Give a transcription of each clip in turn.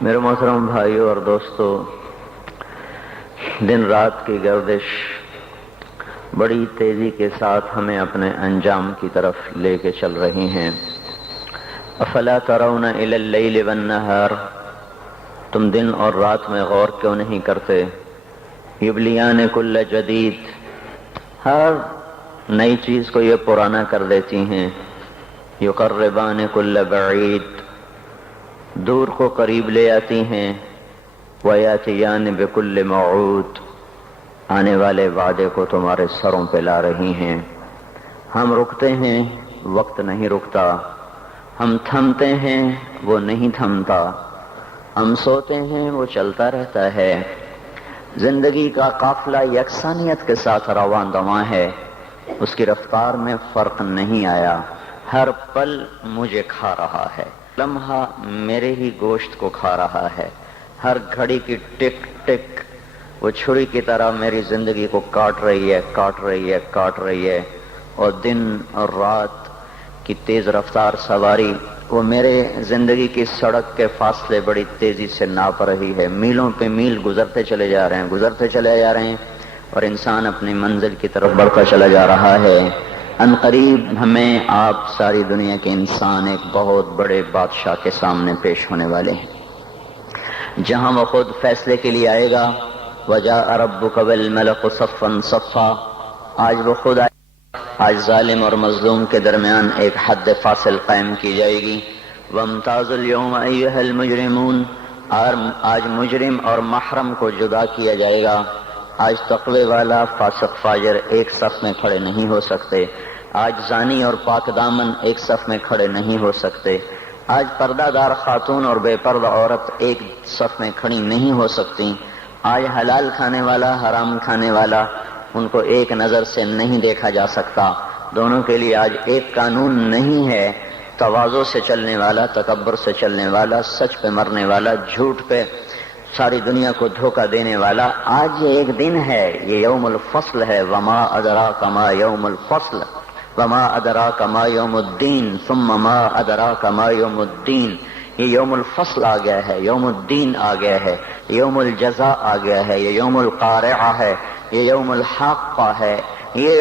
میرے محترم بھائیوں اور دوستوں، دن رات کی گردش بڑی تیزی کے ساتھ ہمیں اپنے انجام کی طرف لے کے چل رہی ہیں۔ افلا ترون الی اللیل والنہار، تم دن اور رات میں غور کیوں نہیں کرتے؟ یبلیان کل جدید، ہر نئی چیز کو یہ پرانا کر دیتی ہیں۔ یقربان کل بعید، دور کو قریب لے آتی ہیں۔ ویاتیان بکل موعود، آنے والے وعدے کو تمہارے سروں پہ لا رہی ہیں۔ ہم رکتے ہیں، وقت نہیں رکتا۔ ہم تھمتے ہیں، وہ نہیں تھمتا۔ ہم سوتے ہیں، وہ چلتا رہتا ہے۔ زندگی کا قافلہ یکسانیت کے ساتھ رواں دواں ہے، اس کی رفتار میں فرق نہیں آیا۔ ہر پل مجھے کھا رہا ہے، لمحہ میرے ہی گوشت کو کھا رہا ہے۔ ہر گھڑی کی ٹک ٹک وہ چھری کی طرح میری زندگی کو کاٹ رہی ہے، کاٹ رہی ہے، کاٹ رہی ہے۔ اور دن اور رات کی تیز رفتار سواری وہ میرے زندگی کی سڑک کے فاصلے بڑی تیزی سے ناپ رہی ہے۔ میلوں پہ میل گزرتے چلے جا رہے ہیں، گزرتے چلے جا رہے ہیں، اور انسان اپنی منزل کی طرف بڑھتا چلا جا رہا ہے۔ ان قریب ہمیں آپ ساری دنیا کے انسان ایک بہت بڑے بادشاہ کے سامنے پیش ہونے والے ہیں، جہاں وہ خود فیصلے کے لیے آئے گا۔ وَجَاءَ رَبُّكَ وَالْمَلَكُ صَفًّا صَفًّا، آج وہ خود آئے گا، آج ظالم اور مظلوم کے درمیان ایک حد فاصل قائم کی جائے گی۔ وَامْتَازُوا الْيَوْمَ أَيُّهَا الْمُجْرِمُونَ، آج مجرم اور محرم کو جدا کیا جائے گا۔ آج تقوی والا فاسق فاجر ایک صف میں کھڑے نہیں ہو سکتے۔ آج زانی اور پاک دامن ایک صف میں کھڑے نہیں ہو سکتے۔ آج پردہ دار خاتون اور بے پردہ عورت ایک صف میں کھڑی نہیں ہو سکتی۔ آج حلال کھانے والا، حرام کھانے والا، ان کو ایک نظر سے نہیں دیکھا جا سکتا۔ دونوں کے لیے آج ایک قانون نہیں ہے۔ تواضع سے چلنے والا، تکبر سے چلنے والا، سچ پہ مرنے والا، جھوٹ پہ ساری دنیا کو دھوکہ دینے والا، آج یہ ایک دن ہے، یہ یوم الفصل ہے۔ وما ادراک ما یوم الفصل وما ادراک ما یوم الدین ثم ما ادراک ما یوم الدین، یہ یوم الفصل آ گیا ہے، یوم الدین آ گیا ہے، یوم الجزاء آ گیا ہے، یہ یوم القارعہ ہے، یہ یوم الحاقہ ہے، یہ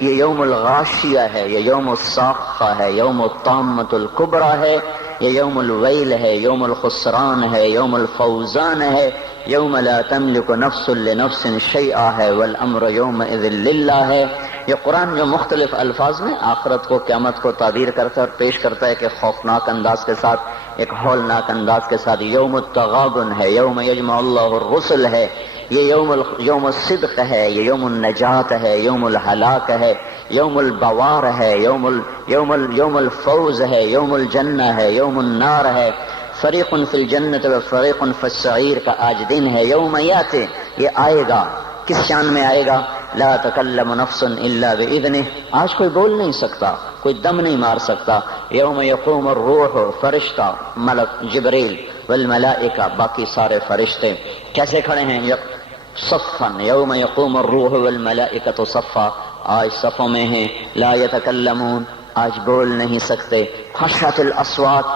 یوم الغاشیہ ہے، یہ یوم الصاخہ ہے، یوم الطامۃ الکبریٰ ہے، یہ یوم الویل ہے، یوم الخسران ہے، یوم الفوزان ہے، یوم لا تملک نفس لنفس شیئا ہے، والامر یومئذ للہ ہے۔ یہ قرآن جو مختلف الفاظ میں آخرت کو، قیامت کو تعبیر کرتا ہے اور پیش کرتا ہے کہ خوفناک انداز کے ساتھ، ایک ہولناک انداز کے ساتھ، یوم التغابن ہے، یوم یجمع اللہ الرسل ہے، یہ یوم الصدق ہے، یہ یوم النجات ہے، یوم الہلاک ہے، یوم البوار ہے، یوم الفوز ہے، یوم الجنہ ہے، یوم النار ہے، فریق فی الجنت و فریق فی السعیر کا آج دن ہے۔ یوم یاتی، یہ آئے گا، کس شان میں آئے گا؟ لا تکلم نفس الا باذنہ، آج کوئی بول نہیں سکتا، کوئی دم نہیں مار سکتا۔ یوم یقوم الروح، فرشتہ، ملک جبریل، والملائکہ، باقی سارے فرشتے کیسے کھڑے ہیں؟ صفا، یوم یقوم الروح والملائکۃ صفا، آج صفوں میں ہیں۔ لا یتکلمون، آج بول نہیں سکتے۔ خشعت الاصوات،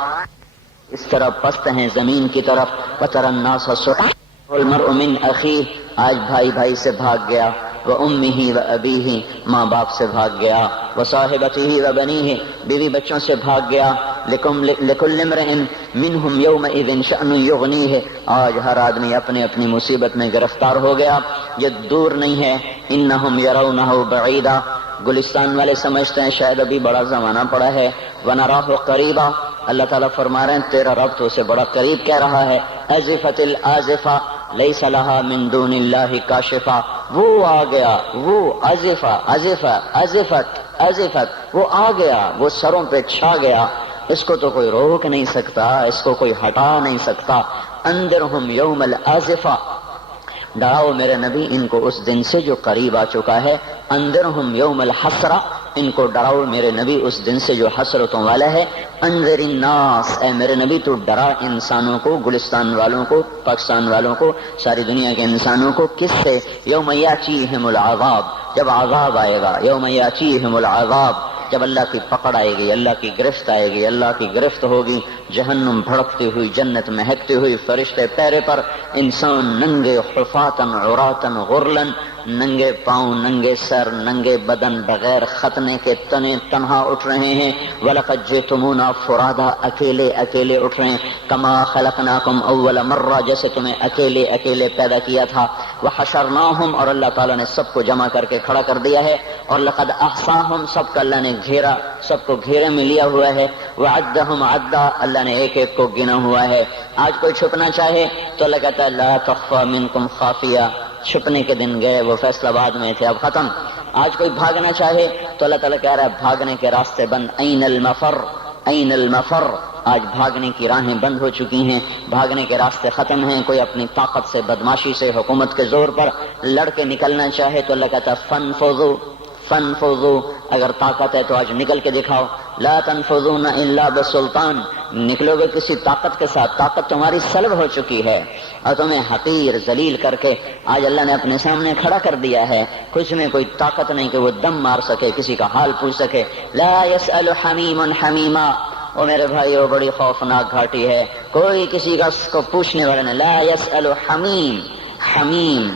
اس طرح پست ہیں زمین کی طرف۔ وتری الناس صرعا والمرء من اخیہ، آج بھائی بھائی سے بھاگ گیا۔ وامہ وابیہ، ماں باپ سے بھاگ گیا۔ وصاحبتہ وبنیہ، بیوی بچوں سے بھاگ گیا۔ لکل امرئ منہم یومئذ شأن یغنیہ، آج ہر آدمی اپنی اپنی مصیبت میں گرفتار ہو گیا، یہ دور نہیں ہے۔ انہم یرونہ بعیدا، گلستان والے سمجھتے ہیں شاید ابھی بڑا زمانہ پڑا ہے۔ ونراہ قریبا، اللہ تعالیٰ فرما رہے ہیں تیرا رب تو اسے بڑا قریب کہہ رہا ہے۔ ازفت الازفہ لیس لہا من دون اللہ کاشفہ، وہ آ گیا، وہ ازفہ ازفہ ازفت ازفت، وہ آ گیا، وہ سروں پہ چھا گیا، اس کو تو کوئی روک نہیں سکتا، اس کو کوئی ہٹا نہیں سکتا۔ انذرہم یوم الازفہ، ڈراؤ میرے نبی ان کو اس دن سے جو قریب آ چکا ہے۔ انذرہم یوم الحسرہ، ان کو ڈراؤ میرے نبی اس دن سے جو حسرتوں والا ہے۔ انذر الناس، اے میرے نبی تو ڈرا انسانوں کو، گلستان والوں کو، پاکستان والوں کو، ساری دنیا کے انسانوں کو، کس سے؟ یوم یاتیہم العذاب، جب عذاب آئے گا۔ یوم یاتیہم العذاب، جب اللہ کی پکڑ آئے گی، اللہ کی گرفت آئے گی، اللہ کی گرفت ہوگی، جہنم بھڑکتی ہوئی، جنت مہکتی ہوئی، فرشتے پیرے پر، انسان ننگے حفاتن عراتن غرلن، ننگے پاؤں، ننگے سر، ننگے بدن، بغیر ختنے کے تنے تنہا اٹھ رہے ہیں۔ وَلَقَدْ جِئْتُمُونَا فُرَادَىٰ، اکیلے اکیلے اٹھ رہے ہیں۔ کَمَا خَلَقْنَاكُمْ أَوَّلَ مَرَّةٍ، جیسے تمہیں اکیلے اکیلے پیدا کیا تھا۔ وَحَشَرْنَاهُمْ، اور اللہ تعالیٰ نے سب کو جمع کر کے کھڑا کر دیا ہے۔ اور لَقَدْ أَحْصَاهُمْ، سب کا اللہ نے گھیرا، سب کو گھیرے میں لیا ہوا ہے۔ وَعَدَّهُمْ عَدًّا، اللہ نے ایک ایک کو گنا ہوا ہے۔ آج کوئی چھپنا چاہے تو اللہ کہتا ہے لا تخفى منكم خافیہ، چھپنے کے دن گئے، وہ فیصلہ بعد میں تھے، اب ختم۔ آج کوئی بھاگنا چاہے تو اللہ تعالیٰ کہہ رہا ہے بھاگنے کے راستے بند، این المفر، این المفر، آج بھاگنے کی راہیں بند ہو چکی ہیں، بھاگنے کے راستے ختم ہیں۔ کوئی اپنی طاقت سے، بدماشی سے، حکومت کے زور پر لڑ کے نکلنا چاہے تو اللہ کہتا ہے فانفذوا، فانفذوا، اگر طاقت ہے تو آج نکل کے دکھاؤ۔ لا تنفذون الا بسلطان، نکلو گے کسی طاقت کے ساتھ، طاقت تمہاری سلب ہو چکی ہے اور تمہیں حقیر ذلیل کر کے آج اللہ نے اپنے سامنے کھڑا کر دیا ہے۔ کچھ میں کوئی طاقت نہیں کہ وہ دم مار سکے، کسی کا حال پوچھ سکے۔ لا يسأل حمیم حمیما، وہ میرے بھائی وہ بڑی خوفناک گھاٹی ہے، کوئی کسی کا کو پوچھنے والا نہیں۔ لا يسأل حمیم، حمیم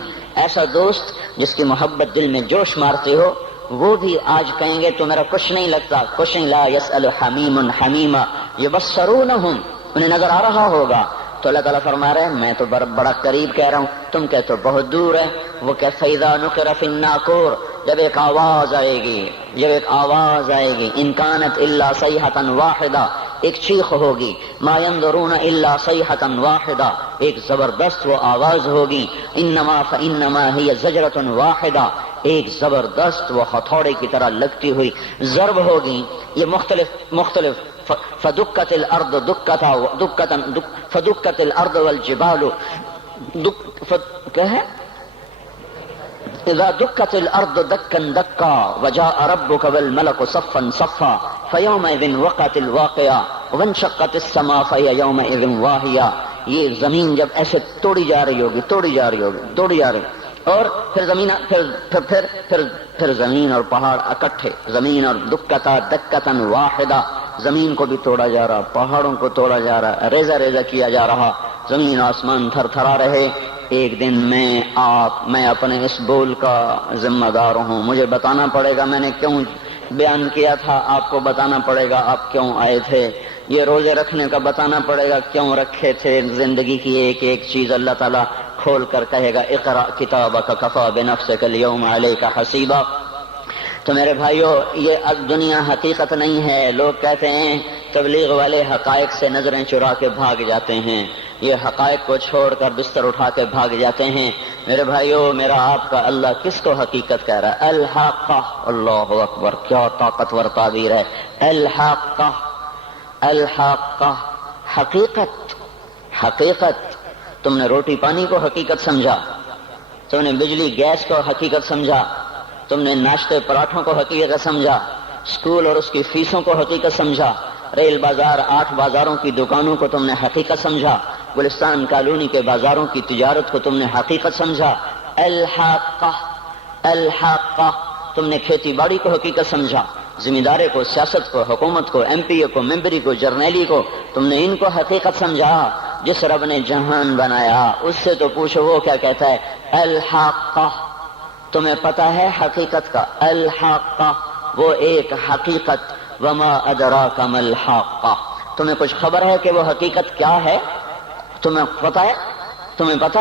ایسا دوست جس کی محبت دل میں جوش مارتی ہو، وہ بھی آج کہیں گے تو میرا کچھ نہیں لگتا، کچھ نہیں۔ لا يسأل حمیم حمیما یبصرونہم، انہیں نظر آ رہا ہوگا تو اللہ تعالیٰ فرما رہے ہیں میں تو بڑا قریب کہہ رہا ہوں، تم کہتے ہو بہت دور ہے۔ وہ کہ فَإِذَا نُقِرَ فِي النَّاقُورِ، جب ایک آواز آئے گی، جب ایک آواز آئے گی، إِن كَانَتْ إِلَّا صَيْحَةً وَاحِدَةً، ایک چیخ ہوگی، مَا يَنظُرُونَ إِلَّا صَيْحَةً وَاحِدَةً، ایک زبردست وہ آواز ہوگی، إِنَّمَا فَإِنَّمَا هِيَ زَجْرَةٌ وَاحِدَةٌ، ایک زبردست وہ ہتھوڑے کی طرح لگتی ہوئی ضرب ہوگی۔ یہ مختلف فدکت الارض فدکت الارض والجبال کیا ہے اذا دکت الارض دکا دکا وجاء ربك والملك صفا صفا فيومئذ وقعت الواقعة وانشقت السماء فهي يومئذ واهية، یہ زمین جب ایسے توڑی جا رہی ہوگی اور پھر زمین اور پہاڑ اکٹھے، زمین اور دکتن واحدہ، زمین کو بھی توڑا جا رہا، پہاڑوں کو توڑا جا رہا، ریزہ ریزہ کیا جا رہا، زمین آسمان تھر تھرا رہے۔ ایک دن میں اپنے اس بول کا ذمہ دار ہوں، مجھے بتانا پڑے گا میں نے کیوں بیان کیا تھا، آپ کو بتانا پڑے گا آپ کیوں آئے تھے، یہ روزے رکھنے کا بتانا پڑے گا کیوں رکھے تھے، زندگی کی ایک ایک چیز اللہ تعالیٰ کھول کر کہے گا اقرأ کتابک کفی بنفسک اليوم علیک حسیبا۔ تو میرے بھائیو یہ دنیا حقیقت نہیں ہے۔ لوگ کہتے ہیں تبلیغ والے حقائق سے نظریں چرا کے بھاگ جاتے ہیں، یہ حقائق کو چھوڑ کر بستر اٹھا کے بھاگ جاتے ہیں۔ میرے بھائیو میرا آپ کا اللہ کس کو حقیقت کہہ رہا ہے؟ الحاقہ، اللہ اکبر، کیا طاقتور تعبیر ہے۔ الحاقہ، الحاقہ، حقیقت۔ تم نے روٹی پانی کو حقیقت سمجھا، تم نے بجلی گیس کو حقیقت سمجھا، تم نے ناشتے پراٹھوں کو حقیقت سمجھا، اسکول اور اس کی فیسوں کو حقیقت سمجھا، ریل بازار 8 بازاروں کی دکانوں کو تم نے حقیقت سمجھا، گلستان کالونی کے بازاروں کی تجارت کو تم نے حقیقت سمجھا۔ الحاقہ، الحاقہ، تم نے کھیتی باڑی کو حقیقت سمجھا، ذمہ دارے کو، سیاست کو، حکومت کو، ایم پی اے کو، ممبری کو، جرنیلی کو، تم نے ان کو حقیقت سمجھا۔ جس رب نے جہان بنایا اس سے تو پوچھو وہ کیا کہتا ہے؟ الحاقہ، تمہیں پتا ہے حقیقت کا؟ الحاقہ، وہ ایک حقیقت۔ وما ادراک ما الحاقہ، تمہیں کچھ خبر ہے کہ وہ حقیقت کیا ہے؟ تمہیں پتا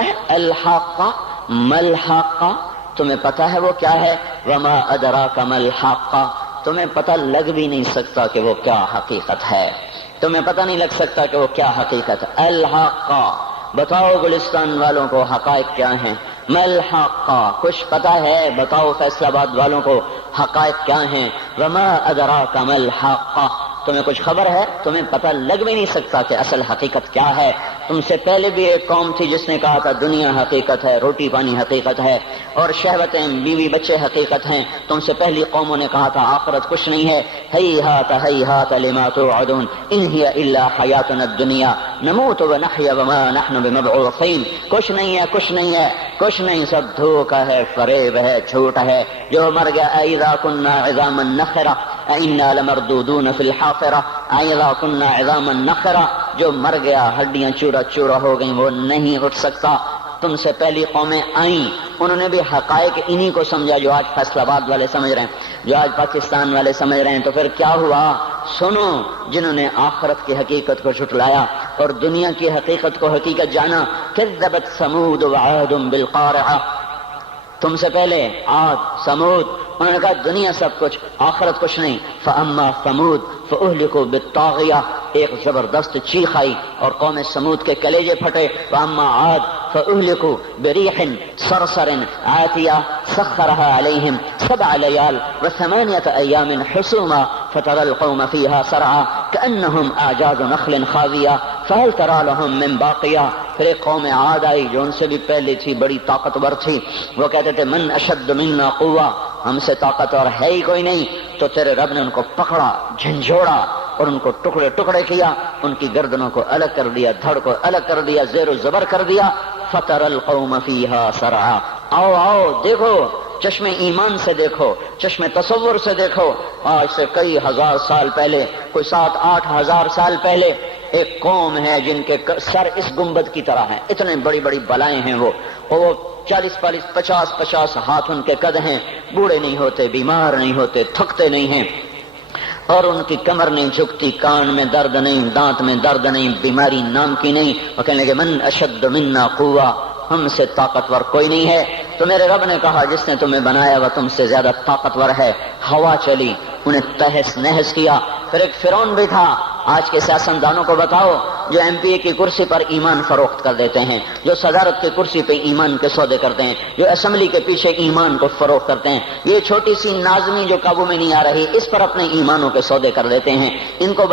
ہے؟ الحاقہ، ما الحاقہ، تمہیں پتا ہے وہ کیا ہے؟ وما ادراک ما الحاقہ، تمہیں پتہ لگ بھی نہیں سکتا کہ وہ کیا حقیقت ہے، تمہیں پتہ نہیں لگ سکتا کہ وہ کیا حقیقت ہے۔ الحاقہ، بتاؤ گلستان والوں کو حقائق کیا ہیں؟ ما الحاقہ، کچھ پتہ ہے؟ بتاؤ فیصل آباد والوں کو حقائق کیا ہیں؟ وما ادراک ما الحاقہ، تمہیں کچھ خبر ہے؟ تمہیں پتہ لگ بھی نہیں سکتا کہ اصل حقیقت کیا ہے۔ تم سے پہلے بھی ایک قوم تھی جس نے کہا تھا دنیا حقیقت ہے، روٹی پانی حقیقت ہے اور شہوتیں، بیوی بچے حقیقت ہیں۔ تم سے پہلی قوموں نے کہا تھا آخرت کچھ نہیں ہے۔ ہیہات لما توعدون ان ہی الا حیاتنا الدنیا نموت ونحیا وما نحن بمبعوثین، کچھ نہیں ہے، کچھ نہیں ہے، کچھ نہیں، سب دھوکہ ہے، فریب ہے، جھوٹ ہے۔ جو مر گیا اذا كنا عظاما نخرہ، اِنَّا لَمَرْدُودُونَ فِي الْحَافِرَةِ أَإِذَا كُنَّا عِظَامًا نَخِرَةً، جو مر گیا ہڈیاں چورا چورا ہو گئیں، وہ نہیں اٹھ سکتا۔ تم سے پہلی قومیں آئیں، انہوں نے بھی حقائق انہی کو سمجھا جو آج فیصل آباد والے سمجھ رہے ہیں، جو آج پاکستان والے سمجھ رہے ہیں۔ تو پھر کیا ہوا؟ سنو، جنہوں نے آخرت کی حقیقت کو جھٹلایا اور دنیا کی حقیقت کو حقیقت جانا، کذبت ثمود وعاد بالقارعہ، تم سے پہلے عاد ثمود، انہوں نے کہا دنیا سب کچھ، آخرت کچھ نہیں۔ فاما ثمود فاہلکوا بالطاغیہ، ایک زبردست چیخ آئی اور قوم ثمود کے کلیجے پھٹے۔ واما عاد فاہلکوا بریح صرصر عاتیہ سخرها علیہم 7 لیال و8 ایام حسوما فترى القوم فيها سرعا كأنهم اعجاز نخل خاویہ فهل ترى لهم من باقیہ۔ پھر ایک قوم عاد آئی جو ان سے بھی پہلے تھی، بڑی طاقتور تھی، وہ کہتے تھے من اشد منا قوہ، ہم سے طاقتور ہے ہی کوئی نہیں۔ تو تیرے رب نے ان کو پکڑا، جھنجھوڑا اور ان کو ٹکڑے ٹکڑے کیا، ان کی گردنوں کو الگ کر دیا، دھڑ کو الگ کر دیا، زیر و زبر کر دیا۔ فَتَرَى الْقَوْمَ فِيهَا سَرْعًا، آؤ آؤ دیکھو، چشم ایمان سے دیکھو، چشم تصور سے دیکھو۔ آج سے کئی ہزار سال پہلے، کوئی 7-8 ہزار سال پہلے ایک قوم ہے جن کے سر اس گنبد کی طرح ہیں، اتنے بڑی بڑی بلائیں ہیں وہ، اور وہ 40-50 ہاتھ ان کے قد ہیں، بوڑھے نہیں ہوتے، بیمار نہیں ہوتے، تھکتے نہیں ہیں، اور ان کی کمر نہیں جھکتی، کان میں درد نہیں، دانت میں درد نہیں، بیماری نام کی نہیں۔ وہ کہنے لگے من اشد منا قوہ، ہم سے طاقتور کوئی نہیں ہے۔ تو میرے رب نے کہا جس نے تمہیں بنایا وہ تم سے زیادہ طاقتور ہے۔ ہوا چلی، انہیں تہس نہس کیا۔ پھر ایک فرعون بھی تھا۔ آج کے سیاستدانوں کو بتاؤ جو ایم پی اے کی کرسی پر ایمان فروخت کر دیتے ہیں، جو صدارت کی کرسی پہ ایمان کے سودے کرتے ہیں، جو اسمبلی کے پیچھے ایمان کو فروخت کرتے ہیں، یہ چھوٹی سی نازنی جو قابو میں نہیں آ رہی، اس پر اپنے ایمانوں کے سودے کر دیتے ہیں۔ ان کو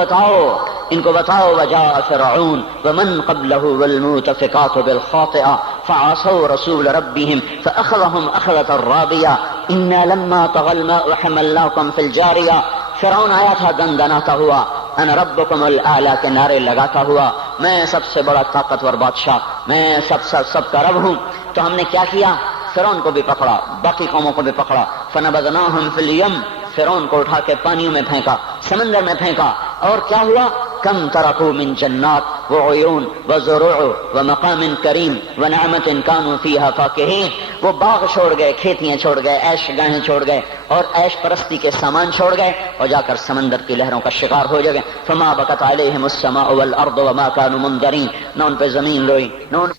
بتاؤ وجاء فرعون ومن قبله والمؤتفقات بالخاطئة فعصوا رسول ربهم فأخذهم أخذة رابية إنا لما طغى الماء حملناكم في الجارية۔ فرعون آیا تھا دندناتا ہوا، انا ربکم الاعلی کے نعرے لگاتا ہوا، میں سب سے بڑا طاقتور بادشاہ، میں سب کا رب ہوں۔ تو ہم نے کیا کیا؟ فرعون کو بھی پکڑا، باقی قوموں کو بھی پکڑا۔ فنبذناہم فی الیم، فرعون کو اٹھا کے پانیوں میں پھینکا، سمندر میں پھینکا، اور کیا ہوا؟ کم ترکوا من جنات وعیون وزروع ومقام کریم ونعمت کانوا فیہا فاکہین، وہ باغ چھوڑ گئے، کھیتیاں چھوڑ گئے، عیش گاہیں چھوڑ گئے اور عیش پرستی کے سامان چھوڑ گئے، اور جا کر سمندر کی لہروں کا شکار ہو گئے۔ فما بکت علیہم السماء والارض وما کانوا منظرین، نہ ان پہ زمین روئی، نہ ان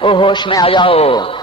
او ہوش میں آ جاؤ،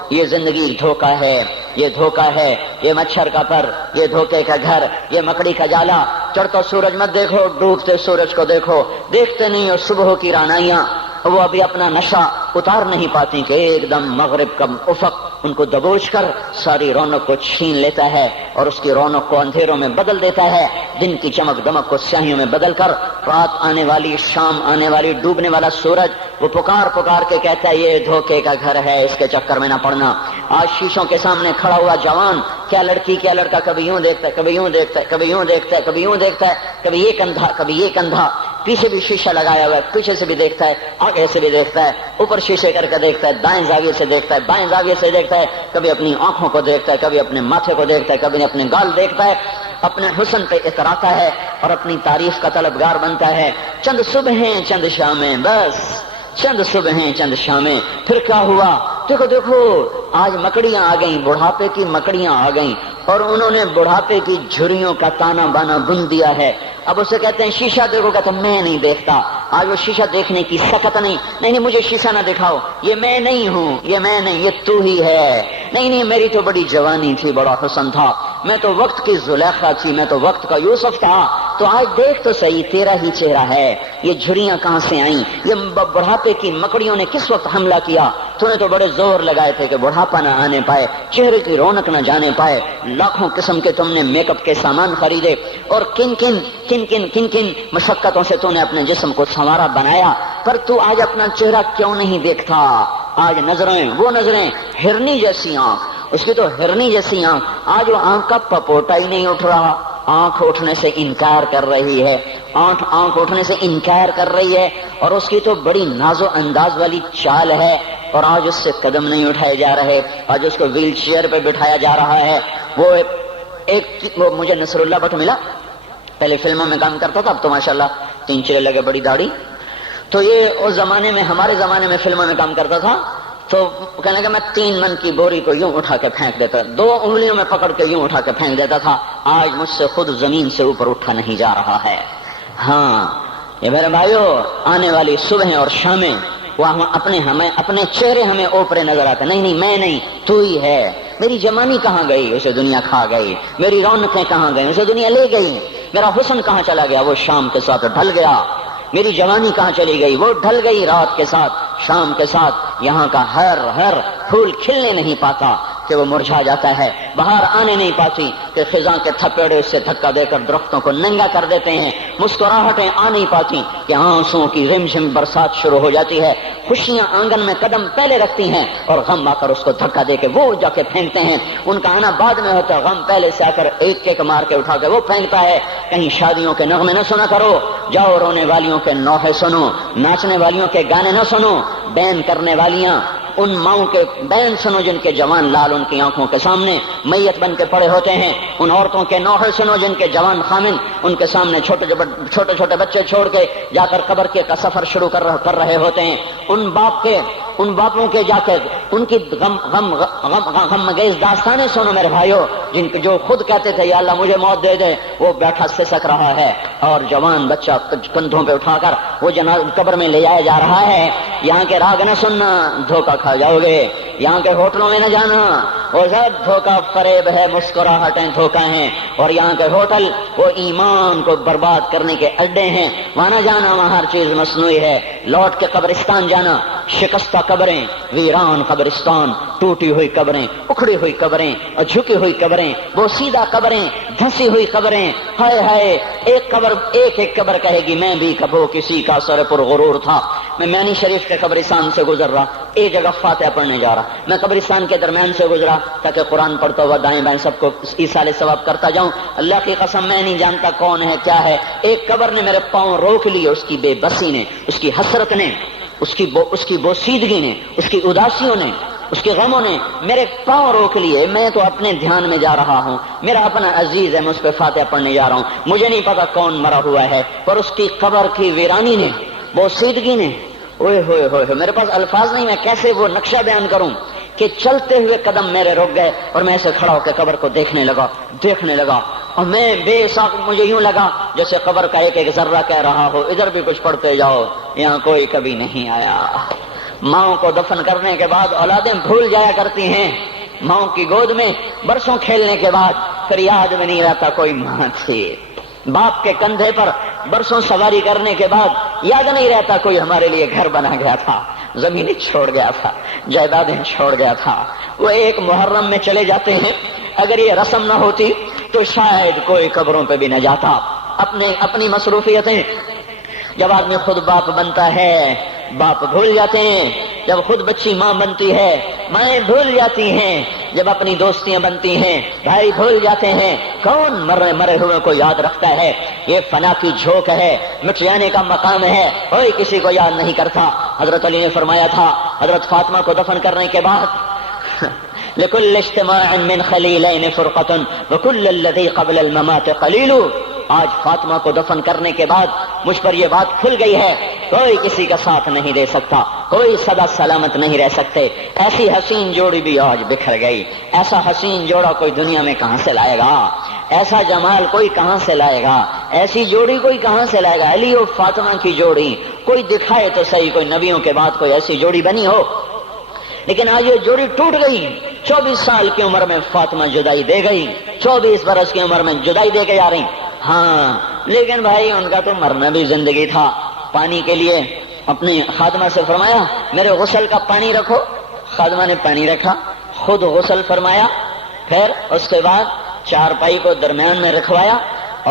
یہ زندگی دھوکہ ہے، یہ دھوکہ ہے، یہ مچھر کا پر، یہ دھوکے کا گھر، یہ مکڑی کا جالا۔ چڑھتا سورج مت دیکھو، ڈوبتے سورج کو دیکھو، دیکھتے نہیں اور صبح کی رعنائیاں وہ ابھی اپنا نشہ اتار نہیں پاتی کہ ایک دم مغرب کا افق ان کو دبوچ کر ساری رونق کو چھین لیتا ہے اور اس کی رونق کو اندھیروں میں بدل دیتا ہے، دن کی چمک دمک کو سیاہیوں میں بدل کر رات آنے والی، شام آنے والی، ڈوبنے والا سورج وہ پکار کے کہتا ہے یہ دھوکے کا گھر ہے، اس کے چکر میں نہ پڑنا۔ آج شیشوں کے سامنے کھڑا ہوا جوان، کیا لڑکی کیا لڑکا، کبھی یوں دیکھتا ہے، کبھی یوں دیکھتا ہے، کبھی یوں دیکھتا ہے، کبھی یوں دیکھتا ہے، کبھی یہ کندھا، کبھی یہ کندھا، پیچھے بھی شیشہ لگایا ہوا ہے، پیچھے سے بھی دیکھتا ہے، آگے سے بھی دیکھتا ہے، اوپر شیشے کر کے دیکھتا ہے، دائیں زاویے سے دیکھتا ہے، بائیں زاویے سے دیکھتا ہے، کبھی اپنی آنکھوں کو دیکھتا ہے، کبھی اپنے ماتھے کو دیکھتا ہے، کبھی اپنے گال دیکھتا ہے، اپنے حسن پہ اتراتا ہے اور اپنی تعریف کا طلبگار بنتا ہے۔ چند صبحیں چند شامیں، بس چند صبحیں چند شامیں، پھر کیا ہوا؟ دیکھو آج مکڑیاں آ گئیں، بڑھاپے کی مکڑیاں آ گئیں اور انہوں نے بڑھاپے کی جھریوں کا تانا بانا بن دیا ہے۔ اب اسے کہتے ہیں شیشہ دیکھو، کہتا میں نہیں دیکھتا۔ آج وہ شیشہ دیکھنے کی سکت نہیں مجھے شیشہ نہ دکھاؤ، یہ میں نہیں ہوں، یہ میں نہیں، یہ تو ہی ہے۔ نہیں میری تو بڑی جوانی تھی، بڑا حسن تھا، میں تو وقت کی زلیخا تھی، میں تو وقت کا یوسف تھا۔ تو آج دیکھ تو صحیح، تیرا ہی چہرہ ہے، یہ جھریاں کہاں سے آئیں؟ یہ بڑھاپے کی مکڑیوں نے کس وقت حملہ کیا؟ تو نے تو بڑے زور لگائے تھے کہ بڑھاپا نہ آنے پائے، چہرے کی رونق نہ جانے پائے، لاکھوں قسم کے تم نے میک اپ کے سامان خریدے اور کن کن مشقتوں سے تو نے اپنے جسم کو سنوارا بنایا، پر تو آج اپنا چہرہ کیوں نہیں دیکھتا؟ آج نظریں، وہ نظریں، ہرنی جیسی آنکھ، اس کی تو ہرنی جیسی آنکھ، آج وہ آنکھ کا پپوٹا ہی نہیں اٹھ رہا، آنکھ اٹھنے سے انکار کر رہی ہے، آنکھ اٹھنے سے انکار کر رہی ہے، اور اس کی تو بڑی ناز و انداز والی چال ہے، اور آج اس سے قدم نہیں اٹھائے جا رہے، آج اس کو ویل چیئر پہ بٹھایا جا رہا ہے۔ وہ مجھے نصر اللہ بٹ ملا، پہلے فلموں میں کام کرتا تھا، اب تو ماشاءاللہ 3 چیرے لگے، بڑی داڑھی۔ تو یہ اس زمانے میں، ہمارے زمانے میں فلموں میں کام کرتا تھا، تو کہنے لگا میں 3 من کی بوری کو یوں اٹھا کے پھینک دیتا، 2 انگلیوں میں پکڑ کے یوں اٹھا کے پھینک دیتا تھا، آج مجھ سے خود زمین سے اوپر اٹھا نہیں جا رہا ہے۔ ہاں یہ میرے بھائیو، آنے والی صبح اور شامیں وہ اپنے چہرے ہمیں اوپرے نظر آتے، نہیں میں نہیں، تو ہی ہے۔ میری جوانی کہاں گئی؟ اسے دنیا کھا گئی۔ میری رونقیں کہاں گئی؟ اسے دنیا لے گئی۔ میرا حسن کہاں چلا گیا؟ وہ شام کے ساتھ ڈھل گیا۔ میری جوانی کہاں چلی گئی؟ وہ ڈھل گئی رات کے ساتھ، شام کے ساتھ۔ یہاں کا ہر پھول کھلنے نہیں پاتا کہ وہ مرجھا جاتا ہے، بہار آنے نہیں پاتی کہ خزاں کے تھپیڑے سے دھکا دے کر درختوں کو ننگا کر دیتے ہیں، مسکراہٹیں آ نہیں پاتی کہ آنسوؤں کی رم جھم برسات شروع ہو جاتی ہے، خوشیاں آنگن میں قدم پہلے رکھتی ہیں اور غم آ کر اس کو دھکا دے کے وہ جا کے پھینکتے ہیں۔ ان کا آنا بعد میں ہوتا ہے، غم پہلے سے آ کر ایک مار کے اٹھا کے وہ پھینکتا ہے۔ کہیں شادیوں کے نغمے نہ سنا کرو، جاؤ رونے والیوں کے نوحے سنو، ناچنے والیوں کے گانے نہ سنو، بین کرنے والیاں ان ماؤں کے بین سنو جن کے جوان لال ان کی آنکھوں کے سامنے میت بن کے پڑے ہوتے ہیں، ان عورتوں کے نوحے سنو جن کے جوان خامن ان کے سامنے چھوٹے چھوٹے بچے چھوڑ کے جا کر قبر کے کا سفر شروع کر رہے ہوتے ہیں، ان باپوں کے جا کر ان کی غم گیز داستانیں سنو میرے بھائیو، جو خود کہتے تھے یا اللہ مجھے موت دے دے، وہ بیٹھا سسک رہا ہے اور جوان بچہ کندھوں پہ اٹھا کر وہ قبر میں لے جایا جا رہا ہے۔ یہاں کے راگ نہ سننا، دھوکہ کھا جاؤ گے۔ یہاں کے ہوٹلوں میں نہ جانا، وہ سب دھوکہ فریب ہے، مسکراہٹیں دھوکہ ہیں، اور یہاں کے ہوٹل وہ ایمان کو برباد کرنے کے اڈے ہیں، وہاں نہ جانا، وہاں ہر چیز مصنوعی ہے۔ لوٹ کے قبرستان جانا، شکستہ قبریں، ویران قبرستان، ٹوٹی ہوئی قبریں، اکھڑی ہوئی قبریں اور جھکی ہوئی قبریں، وہ سیدھا قبریں، دھنسی ہوئی قبریں، ہائے ہائے، ایک قبر کہے گی میں بھی کبھی کسی کا سر پر غرور تھا۔ میں میانی شریف کے قبرستان سے گزر رہا، ایک جگہ فاتحہ پڑھنے جا رہا، میں قبرستان کے درمیان سے گزرا تاکہ قرآن پڑھتا ہوا دائیں بائیں سب کو ایصال ثواب کرتا جاؤں۔ اللہ کی قسم میں نہیں جانتا کون ہے کیا ہے، ایک قبر نے میرے پاؤں روک لیے، اس کی بے بسی نے، اس کی حسرت نے، اس کی بوسیدگی نے، اس کی اداسیوں نے، اس کے غموں نے میرے پاؤں روک لیے۔ میں تو اپنے دھیان میں جا رہا ہوں، میرا اپنا عزیز ہے، میں اس پہ فاتحہ پڑھنے جا رہا ہوں، مجھے نہیں پتا کون مرا ہوا ہے، پر اس کی قبر کی ویرانی نے، بوسیدگی نے، اوئے ہوئے ہوئے، میرے پاس الفاظ نہیں، میں کیسے وہ نقشہ بیان کروں کہ چلتے ہوئے قدم میرے رک گئے اور میں ایسے کھڑا ہو کے قبر کو دیکھنے لگا اور میں بے ساکھ، مجھے یوں لگا جیسے قبر کا ایک ذرہ کہہ رہا ہو ادھر بھی کچھ پڑھتے جاؤ، یہاں کوئی کبھی نہیں آیا۔ ماؤں کو دفن کرنے کے بعد اولادیں بھول جایا کرتی ہیں، ماؤں کی گود میں برسوں کھیلنے کے بعد پھر یاد میں نہیں رہتا کوئی ماں تھی، باپ کے کندھے پر برسوں سواری کرنے کے بعد یاد نہیں رہتا کوئی ہمارے لیے گھر بنا گیا تھا، زمینیں چھوڑ گیا تھا، جائیدادیں چھوڑ گیا تھا۔ وہ ایک محرم میں چلے جاتے ہیں، اگر یہ رسم نہ ہوتی تو شاید کوئی قبروں پہ بھی نہ جاتا۔ اپنی مصروفیتیں، جب آدمی خود باپ بنتا ہے باپ بھول جاتے ہیں، جب خود بچی ماں بنتی ہے مائیں بھول جاتی ہیں، جب اپنی دوستیاں بنتی ہیں بھائی بھول جاتے ہیں، کون مرے ہوئے کو یاد رکھتا ہے؟ یہ فنا کی جھوک ہے، مٹ جانے کا مقام ہے، کوئی کسی کو یاد نہیں کرتا۔ حضرت علی نے فرمایا تھا حضرت فاطمہ کو دفن کرنے کے بعد لكل اجتماع من خليلين فرقة وكل الذي قبل الممات قليل۔ آج فاطمہ کو دفن کرنے کے بعد مجھ پر یہ بات کھل گئی ہے، کوئی کسی کا ساتھ نہیں دے سکتا، کوئی سدا سلامت نہیں رہ سکتے۔ ایسی حسین جوڑی بھی آج بکھر گئی، ایسا حسین جوڑا کوئی دنیا میں کہاں سے لائے گا، ایسا جمال کوئی کہاں سے لائے گا، ایسی جوڑی کوئی کہاں سے لائے گا؟ علی اور فاطمہ کی جوڑی کوئی دکھائے تو صحیح، کوئی نبیوں کے بعد کوئی ایسی جوڑی بنی ہو، لیکن آج یہ جوڑی ٹوٹ گئی۔ 24 سال کی عمر میں فاطمہ جدائی دے گئی، 24 برس کی عمر میں جدائی دے کے جا رہی۔ ہاں لیکن بھائی ان کا تو مرنا بھی زندگی تھا۔ پانی کے لیے اپنی خادمہ سے فرمایا میرے غسل کا پانی رکھو، خادمہ نے پانی رکھا، خود غسل فرمایا، پھر اس کے بعد چارپائی کو درمیان میں رکھوایا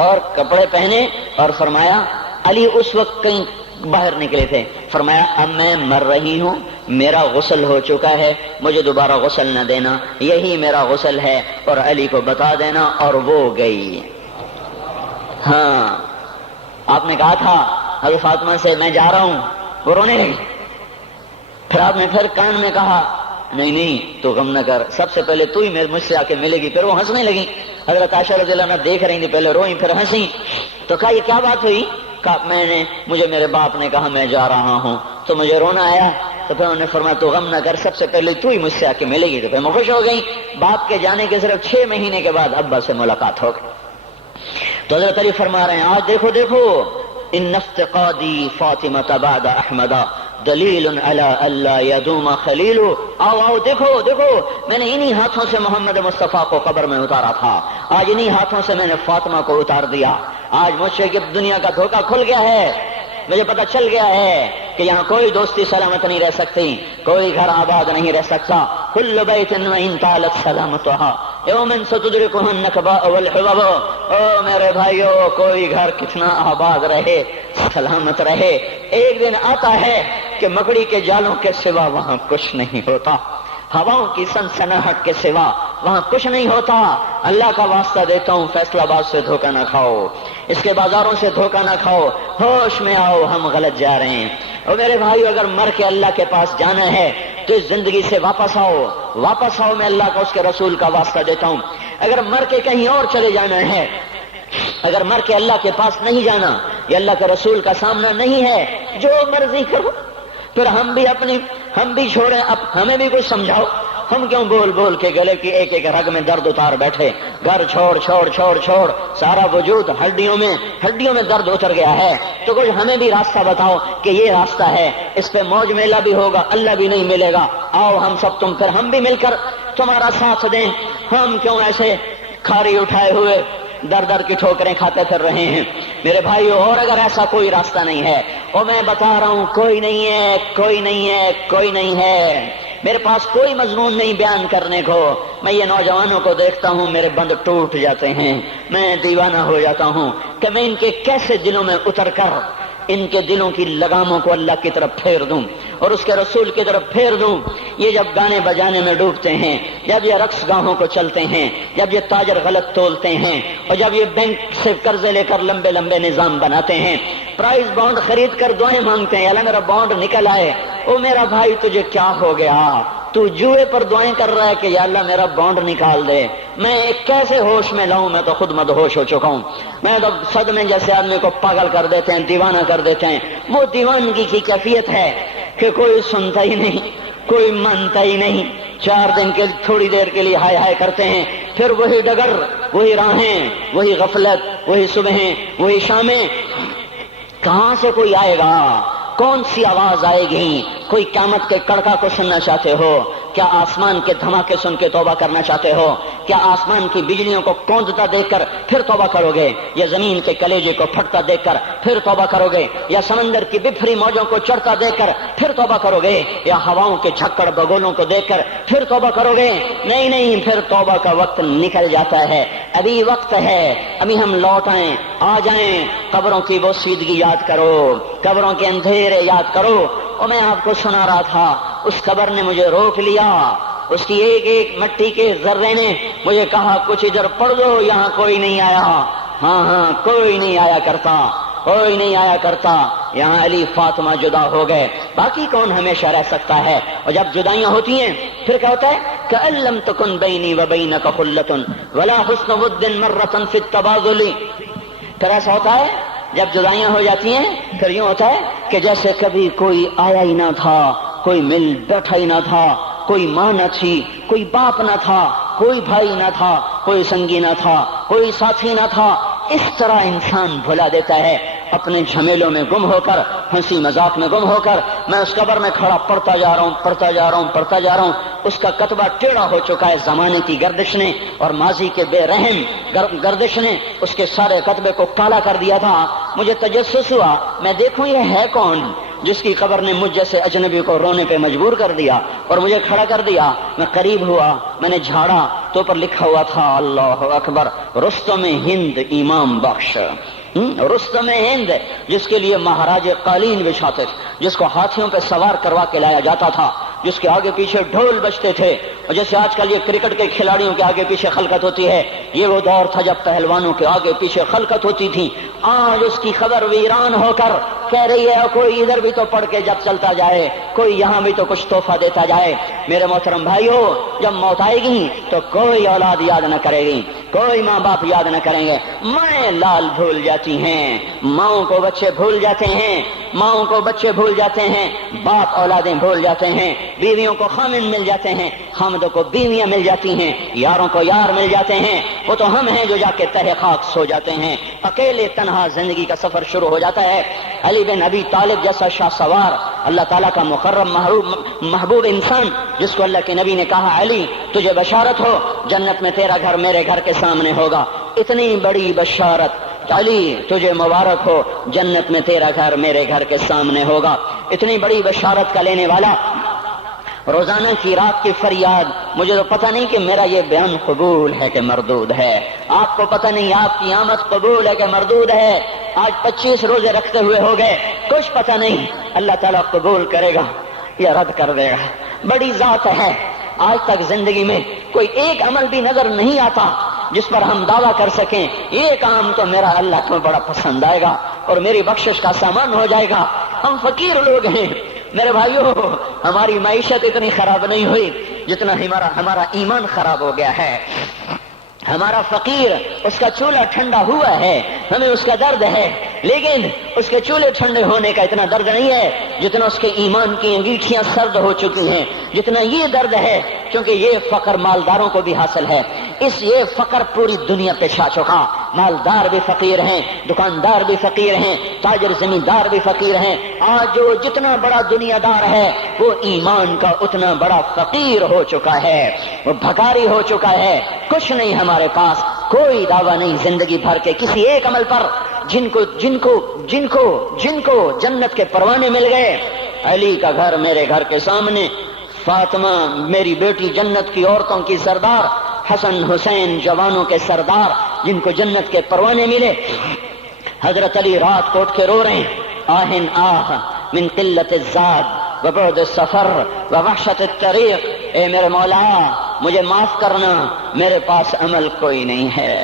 اور کپڑے پہنے اور فرمایا، علی اس وقت کہیں باہر نکلے تھے، فرمایا اب میں مر رہی ہوں، میرا غسل ہو چکا ہے، مجھے دوبارہ غسل نہ دینا، یہی میرا غسل ہے اور علی کو بتا دینا، اور وہ گئی۔ ہاں آپ نے کہا تھا حضرت فاطمہ سے میں جا رہا ہوں، وہ رونے لگی، پھر آپ نے پھر کان میں کہا نہیں نہیں تو غم نہ کر، سب سے پہلے تو ہی مجھ سے آ کے ملے گی۔ پھر وہ ہنسنے لگی، حضرت عائشہ رضی اللہ عنہا دیکھ رہی تھی، پہلے روئیں پھر ہنسی۔ تو کہا یہ کیا بات ہوئی؟ کہا مجھے میرے باپ نے کہا میں جا رہا ہوں تو مجھے رونا آیا، تو پھر انہوں نے فرمایا تو غم نہ کر، سب سے پہلے تو ہی مجھ سے آ کے ملے گی۔ تو پھر میں خوش ہو گئی۔ باپ کے جانے کے صرف 6 مہینے کے بعد ابا سے ملاقات ہو گئی۔ تو حضرت علی فرما رہے ہیں آج دیکھو دیکھو ان افتقادی فاطمہ بعد احمد دلیل علی اللہ یدوم خلیل۔ آؤ آؤ دیکھو دیکھو، میں نے انہی ہاتھوں سے محمد مصطفیٰ کو قبر میں اتارا تھا، آج انہی ہاتھوں سے میں نے فاطمہ کو اتار دیا۔ آج مجھ سے دنیا کا دھوکہ کھل گیا ہے، مجھے پتہ چل گیا ہے کہ یہاں کوئی دوستی سلامت نہیں رہ سکتی، کوئی گھر آباد نہیں رہ سکتا۔ کل بیت وإن طالت سلامتها یوم ستدرکہ النکباء والحبب۔ او میرے بھائیو، کوئی گھر کتنا آباد رہے، سلامت رہے، ایک دن آتا ہے کہ مکڑی کے جالوں کے سوا وہاں کچھ نہیں ہوتا، ہواؤں کی سنسناہٹ کے سوا وہاں کچھ نہیں ہوتا۔ اللہ کا واسطہ دیتا ہوں فیصل آباد سے دھوکہ نہ کھاؤ، اس کے بازاروں سے دھوکہ نہ کھاؤ، ہوش میں آؤ، ہم غلط جا رہے ہیں۔ اور میرے بھائیو، اگر مر کے اللہ کے پاس جانا ہے تو اس زندگی سے واپس آؤ، واپس آؤ، میں اللہ کا اس کے رسول کا واسطہ دیتا ہوں۔ اگر مر کے کہیں اور چلے جانا ہے، اگر مر کے اللہ کے پاس نہیں جانا یا اللہ کے رسول کا سامنا نہیں ہے، جو مرضی کرو، پھر ہم بھی چھوڑیں، اب ہمیں بھی کچھ سمجھاؤ۔ ہم کیوں بول بول کے گلے کی ایک ایک رگ میں درد اتار بیٹھے؟ گھر چھوڑ چھوڑ چھوڑ چھوڑ، سارا وجود ہڈیوں میں درد اتر گیا ہے، تو کچھ ہمیں بھی راستہ بتاؤ کہ یہ راستہ ہے، اس پہ موج میلہ بھی ہوگا، اللہ بھی نہیں ملے گا۔ آؤ ہم سب پھر ہم بھی مل کر تمہارا ساتھ دیں۔ ہم کیوں ایسے کھاری اٹھائے ہوئے در در کی ٹھوکریں کھاتے پھر رہے ہیں؟ میرے بھائیو، اور اگر ایسا کوئی راستہ نہیں ہے، اور میں بتا رہا ہوں کوئی نہیں ہے، کوئی نہیں ہے، کوئی نہیں ہے، میرے پاس کوئی مضمون نہیں بیان کرنے کو۔ میں یہ نوجوانوں کو دیکھتا ہوں، میرے بند ٹوٹ جاتے ہیں، میں دیوانہ ہو جاتا ہوں کہ میں ان کے کیسے دلوں میں اتر کر ان کے دلوں کی لگاموں کو اللہ کی طرف پھیر دوں اور اس کے رسول کی طرف پھیر دوں۔ یہ جب گانے بجانے میں ڈوبتے ہیں، جب یہ رقص گاہوں کو چلتے ہیں، جب یہ تاجر غلط تولتے ہیں، اور جب یہ بینک سے قرضے لے کر لمبے لمبے نظام بناتے ہیں، پرائز بانڈ خرید کر دعائیں مانگتے ہیں اللہ میرا بانڈ نکل آئے۔ او میرا بھائی، تجھے کیا ہو گیا؟ تو جوئے پر دعائیں کر رہا ہے کہ یا اللہ میرا بانڈ نکال دے۔ میں کیسے ہوش میں لاؤں؟ میں تو خود مدہوش ہو چکا ہوں۔ میں تو صدمے جیسے آدمی کو پاگل کر دیتے ہیں، دیوانہ کر دیتے ہیں۔ وہ دیوانگی کی کیفیت ہے کہ کوئی سنتا ہی نہیں، کوئی مانتا ہی نہیں، 4 دن کے تھوڑی دیر کے لیے ہائے ہائے کرتے ہیں، پھر وہی ڈگر، وہی راہیں، وہی غفلت، وہی صبحیں، وہی شامیں۔ کہاں سے کوئی آئے گا؟ کون سی آواز آئے گی؟ کوئی قیامت کے کڑکا کو سننا چاہتے ہو؟ کیا آسمان کے دھماکے سن کے توبہ کرنا چاہتے ہو؟ کیا آسمان کی بجلیوں کو کوندتا دیکھ کر پھر توبہ کرو گے؟ یا زمین کے کلیجے کو پھٹتا دیکھ کر پھر توبہ کرو گے؟ یا سمندر کی بفری موجوں کو چڑھتا دیکھ کر پھر توبہ کرو گے؟ یا ہواؤں کے جھکڑ بگولوں کو دیکھ کر پھر توبہ کرو گے؟ نہیں نہیں، پھر توبہ کا وقت نکل جاتا ہے۔ ابھی وقت ہے، ابھی ہم لوٹ آئیں، آ جائیں۔ قبروں کی وہ سیدگی یاد کرو، قبروں کے اندھیرے یاد کرو۔ اور میں آپ کو سنا رہا تھا، اس قبر نے مجھے روک لیا، اس کی ایک ایک مٹی کے ذرے نے مجھے کہا کچھ ادھر پڑھ دو، یہاں کوئی نہیں آیا۔ ہاں، کوئی نہیں آیا کرتا، کوئی نہیں آیا کرتا۔ یہاں علی فاطمہ جدا ہو گئے، باقی کون ہمیشہ رہ سکتا ہے؟ اور جب جدائیاں ہوتی ہیں پھر کیا ہوتا ہے؟ کأن لم تکن بینی وبینک خلۃ ولا حسن ود مرۃ فی التباذل۔ پھر ایسا ہوتا ہے جب جدائیاں ہو جاتی ہیں، پھر یوں ہوتا ہے کہ جیسے کبھی کوئی آیا ہی نہ تھا، کوئی مل بیٹھا ہی نہ تھا، کوئی ماں نہ تھی، کوئی باپ نہ تھا، کوئی بھائی نہ تھا، کوئی سنگی نہ تھا، کوئی ساتھی نہ تھا۔ اس طرح انسان بھلا دیتا ہے اپنے جھمیلوں میں گم ہو کر، ہنسی مذاق میں گم ہو کر۔ میں اس قبر میں کھڑا پڑھتا جا رہا ہوں، پڑھتا جا رہا ہوں، پڑھتا جا رہا ہوں۔ اس کا کتبہ ٹیڑھا ہو چکا ہے، زمانے کی گردش نے اور ماضی کے بے رحم گردش نے اس کے سارے کتبے کو کالا کر دیا تھا۔ مجھے تجسس ہوا، میں دیکھوں یہ ہے کون جس کی قبر نے مجھ جیسے اجنبی کو رونے پہ مجبور کر دیا اور مجھے کھڑا کر دیا۔ میں قریب ہوا، میں نے جھاڑا تو پر لکھا ہوا تھا اللہ اکبر، رستم ہند امام بخش۔ رستم ہند، جس کے لیے مہاراج قالین بچھاتے تھے، جس کو ہاتھیوں پہ سوار کروا کے لایا جاتا تھا، جس کے آگے پیچھے ڈھول بجتے تھے، اور جیسے آج کل یہ کرکٹ کے کھلاڑیوں کے آگے پیچھے خلقت ہوتی ہے، یہ وہ دور تھا جب پہلوانوں کے آگے پیچھے خلقت ہوتی تھی۔ آج اس کی خبر ویران ہو کر کہہ رہی ہے کوئی ادھر بھی تو پڑھ کے جب چلتا جائے، کوئی یہاں بھی تو کچھ تحفہ دیتا جائے۔ میرے محترم بھائیو، جب موت آئے گی تو کوئی اولاد یاد نہ کرے گی، کوئی ماں باپ یاد نہ کریں گے، مائیں لال بھول جاتی ہیں، ماؤں کو بچے بھول جاتے ہیں، ماؤں کو بچے بھول جاتے ہیں، باپ اولادیں بھول جاتے ہیں، بیویوں کو خامن مل جاتے ہیں، خامدوں کو بیویاں مل جاتی ہیں، یاروں کو یار مل جاتے ہیں، وہ تو ہم ہیں جو جا کے تہہ خاک سو جاتے ہیں، اکیلے تنہا زندگی کا سفر شروع ہو جاتا ہے۔ علی بن ابی طالب جیسا شاہ سوار، اللہ تعالیٰ کا مکرم محبوب انسان، جس کو اللہ کے نبی نے کہا علی تجھے بشارت ہو، جنت میں تیرا گھر میرے گھر کے سامنے ہوگا، اتنی بڑی بشارت، علی تجھے مبارک ہو، جنت میں تیرا گھر میرے گھر کے سامنے ہوگا، اتنی بڑی بشارت کا لینے والا، روزانہ کی رات کی فریاد، مجھے تو پتہ نہیں کہ میرا یہ بیان قبول ہے کہ مردود ہے، آپ کو پتہ نہیں آپ کی آمد قبول ہے کہ مردود ہے، آج 25 روزے رکھتے ہوئے ہو گئے، کچھ پتہ نہیں اللہ تعالیٰ قبول کرے گا یا رد کر دے گا، بڑی ذات ہے۔ آج تک زندگی میں کوئی ایک عمل بھی نظر نہیں آتا جس پر ہم دعویٰ کر سکیں یہ کام تو میرا اللہ کو بڑا پسند آئے گا اور میری بخشش کا سامان ہو جائے گا۔ ہم فقیر لوگ ہیں میرے بھائیو، ہماری معیشت اتنی خراب نہیں ہوئی جتنا ہمارا ایمان خراب ہو گیا ہے۔ ہمارا فقیر، اس کا چولہا ٹھنڈا ہوا ہے، ہمیں اس کا درد ہے، لیکن اس کے چولہے ٹھنڈے ہونے کا اتنا درد نہیں ہے جتنا اس کے ایمان کی انگیٹھیاں سرد ہو چکی ہیں، جتنا یہ درد ہے، کیونکہ یہ فقر مالداروں کو بھی حاصل ہے، یہ فقر پوری دنیا پہ چھا چکا، مالدار بھی فقیر ہیں، دکاندار بھی فقیر ہیں، تاجر زمیندار بھی فقیر ہیں، آج جو جتنا بڑا دنیا دار ہے وہ ایمان کا اتنا بڑا فقیر ہو چکا ہے، وہ بھکاری ہو چکا ہے، کچھ نہیں ہمارے پاس، کوئی دعویٰ نہیں زندگی بھر کے کسی ایک عمل پر، جن کو جنت کے پروانے مل گئے۔ علی کا گھر میرے گھر کے سامنے، فاطمہ میری بیٹی جنت کی عورتوں کی سردار، حسن حسین جوانوں کے سردار جن کو جنت کے پروانے ملے، حضرت علی رات کو اٹھ کے رو رہے ہیں، آہن آہ من قلت الزاد وبعد السفر ووحشت الطریق، اے میرے مولا مجھے معاف کرنا، میرے پاس عمل کوئی نہیں ہے،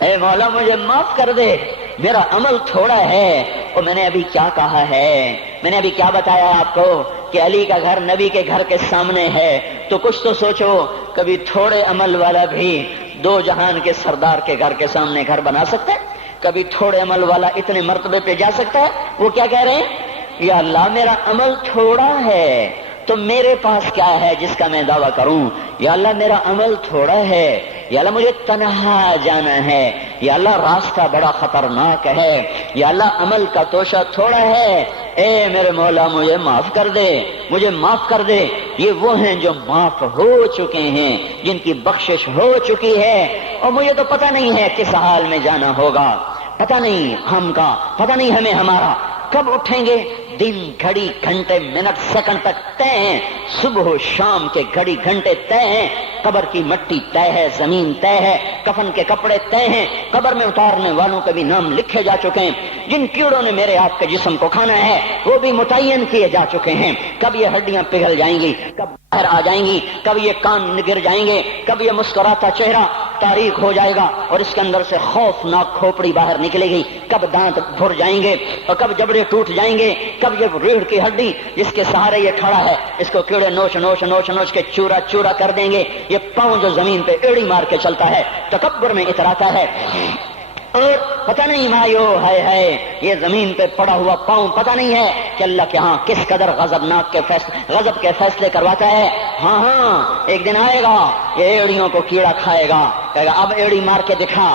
اے مولا مجھے معاف کر دے، میرا عمل تھوڑا ہے۔ اور میں نے ابھی کیا کہا ہے، میں نے ابھی کیا بتایا آپ کو کہ علی کا گھر نبی کے گھر کے سامنے ہے، تو کچھ تو سوچو، کبھی تھوڑے عمل والا بھی دو جہان کے سردار کے گھر کے سامنے گھر بنا سکتا ہے؟ کبھی تھوڑے عمل والا اتنے مرتبے پہ جا سکتا ہے؟ وہ کیا کہہ رہے ہیں، یا اللہ میرا عمل تھوڑا ہے تو میرے پاس کیا ہے جس کا میں دعویٰ کروں، یا اللہ میرا عمل تھوڑا ہے، یا اللہ مجھے تنہا جانا ہے، یا اللہ راستہ بڑا خطرناک ہے، یا اللہ عمل کا توشہ تھوڑا ہے، اے میرے مولا مجھے معاف کر دے، مجھے معاف کر دے۔ یہ وہ ہیں جو معاف ہو چکے ہیں، جن کی بخشش ہو چکی ہے، اور مجھے تو پتہ نہیں ہے کس حال میں جانا ہوگا، پتہ نہیں ہم کا، پتہ نہیں ہمیں ہمارا کب اٹھیں گے، دن گھڑی گھنٹے منٹ سیکنڈ تک طے ہیں، صبح و شام کے گھڑی گھنٹے طے ہیں، قبر کی مٹی طے ہے، زمین طے ہے، کفن کے کپڑے طے ہیں، قبر میں اتارنے والوں کے بھی نام لکھے جا چکے ہیں، جن کیڑوں نے میرے آپ کے جسم کو کھانا ہے وہ بھی متعین کیے جا چکے ہیں، کب یہ ہڈیاں پگھل جائیں گی، کب باہر آ جائیں گی، کب یہ کان گر جائیں گے، کب یہ مسکراتا چہرہ تاریک ہو جائے گا اور اس کے اندر سے خوفناک کھوپڑی باہر نکلے گی، کب دانت بھر جائیں گے اور کب جبڑے ٹوٹ جائیں گے، کب یہ ریڑھ کی ہڈی جس کے سہارے یہ کھڑا ہے اس کو کیڑے نوچ نوچ نوچ نوچ کے چورا چورا کر دیں گے، یہ پاؤں جو زمین پہ ایڑی مار کے چلتا ہے تکبر میں اتراتا ہے، اور پتہ نہیں مایو ہے یہ زمین پہ پڑا ہوا پاؤں پتہ نہیں ہے کہ اللہ کے ہاں کس قدر غضب کے فیصلے کرواتا ہے۔ ہاں ایک دن آئے گا یہ ایڑیوں کو کیڑا کھائے گا، کہے گا اب ایڑی مار کے دکھا،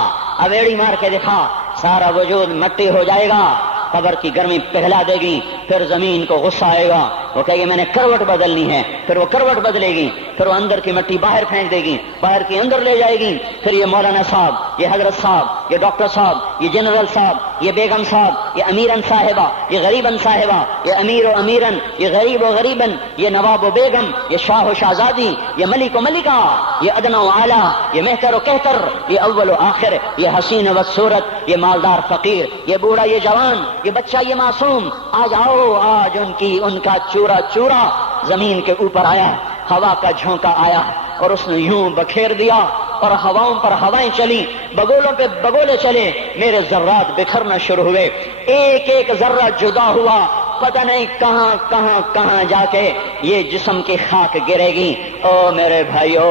اب ایڑی مار کے دکھا، سارا وجود مٹی ہو جائے گا، قبر کی گرمی پگھلا دے گی، پھر زمین کو غصہ آئے گا، وہ کہے گی میں نے کروٹ بدلنی ہے، پھر وہ کروٹ بدلے گی، پھر وہ اندر کی مٹی باہر پھینک دے گی، باہر کی اندر لے جائے گی، پھر یہ مولانا صاحب، یہ حضرت صاحب، یہ ڈاکٹر صاحب، یہ جنرل صاحب، یہ بیگم صاحب، یہ امیرن صاحبہ، یہ غریبن صاحبہ، یہ امیر و امیرن، یہ غریب و غریبن، یہ نواب و بیگم، یہ شاہ و شہزادی، یہ ملک و ملکہ، یہ ادنا و اعلیٰ، یہ مہتر و کہتر، یہ اول و آخر، یہ حسین و صورت، یہ مالدار فقیر، یہ بوڑھا یہ جوان، یہ بچہ یہ معصوم، آج آؤ، آج ان کا چورا چورا زمین کے اوپر آیا، ہوا کا جھونکا آیا اور اس نے یوں بکھیر دیا اور ہواؤں پر ہوائیں چلی، بگولوں پہ بگولے چلے، میرے ذرات بکھرنا شروع ہوئے، ایک ایک ذرہ جدا ہوا، پتہ نہیں کہاں کہاں کہاں جا کے یہ جسم کی خاک گرے گی۔ او میرے بھائیو،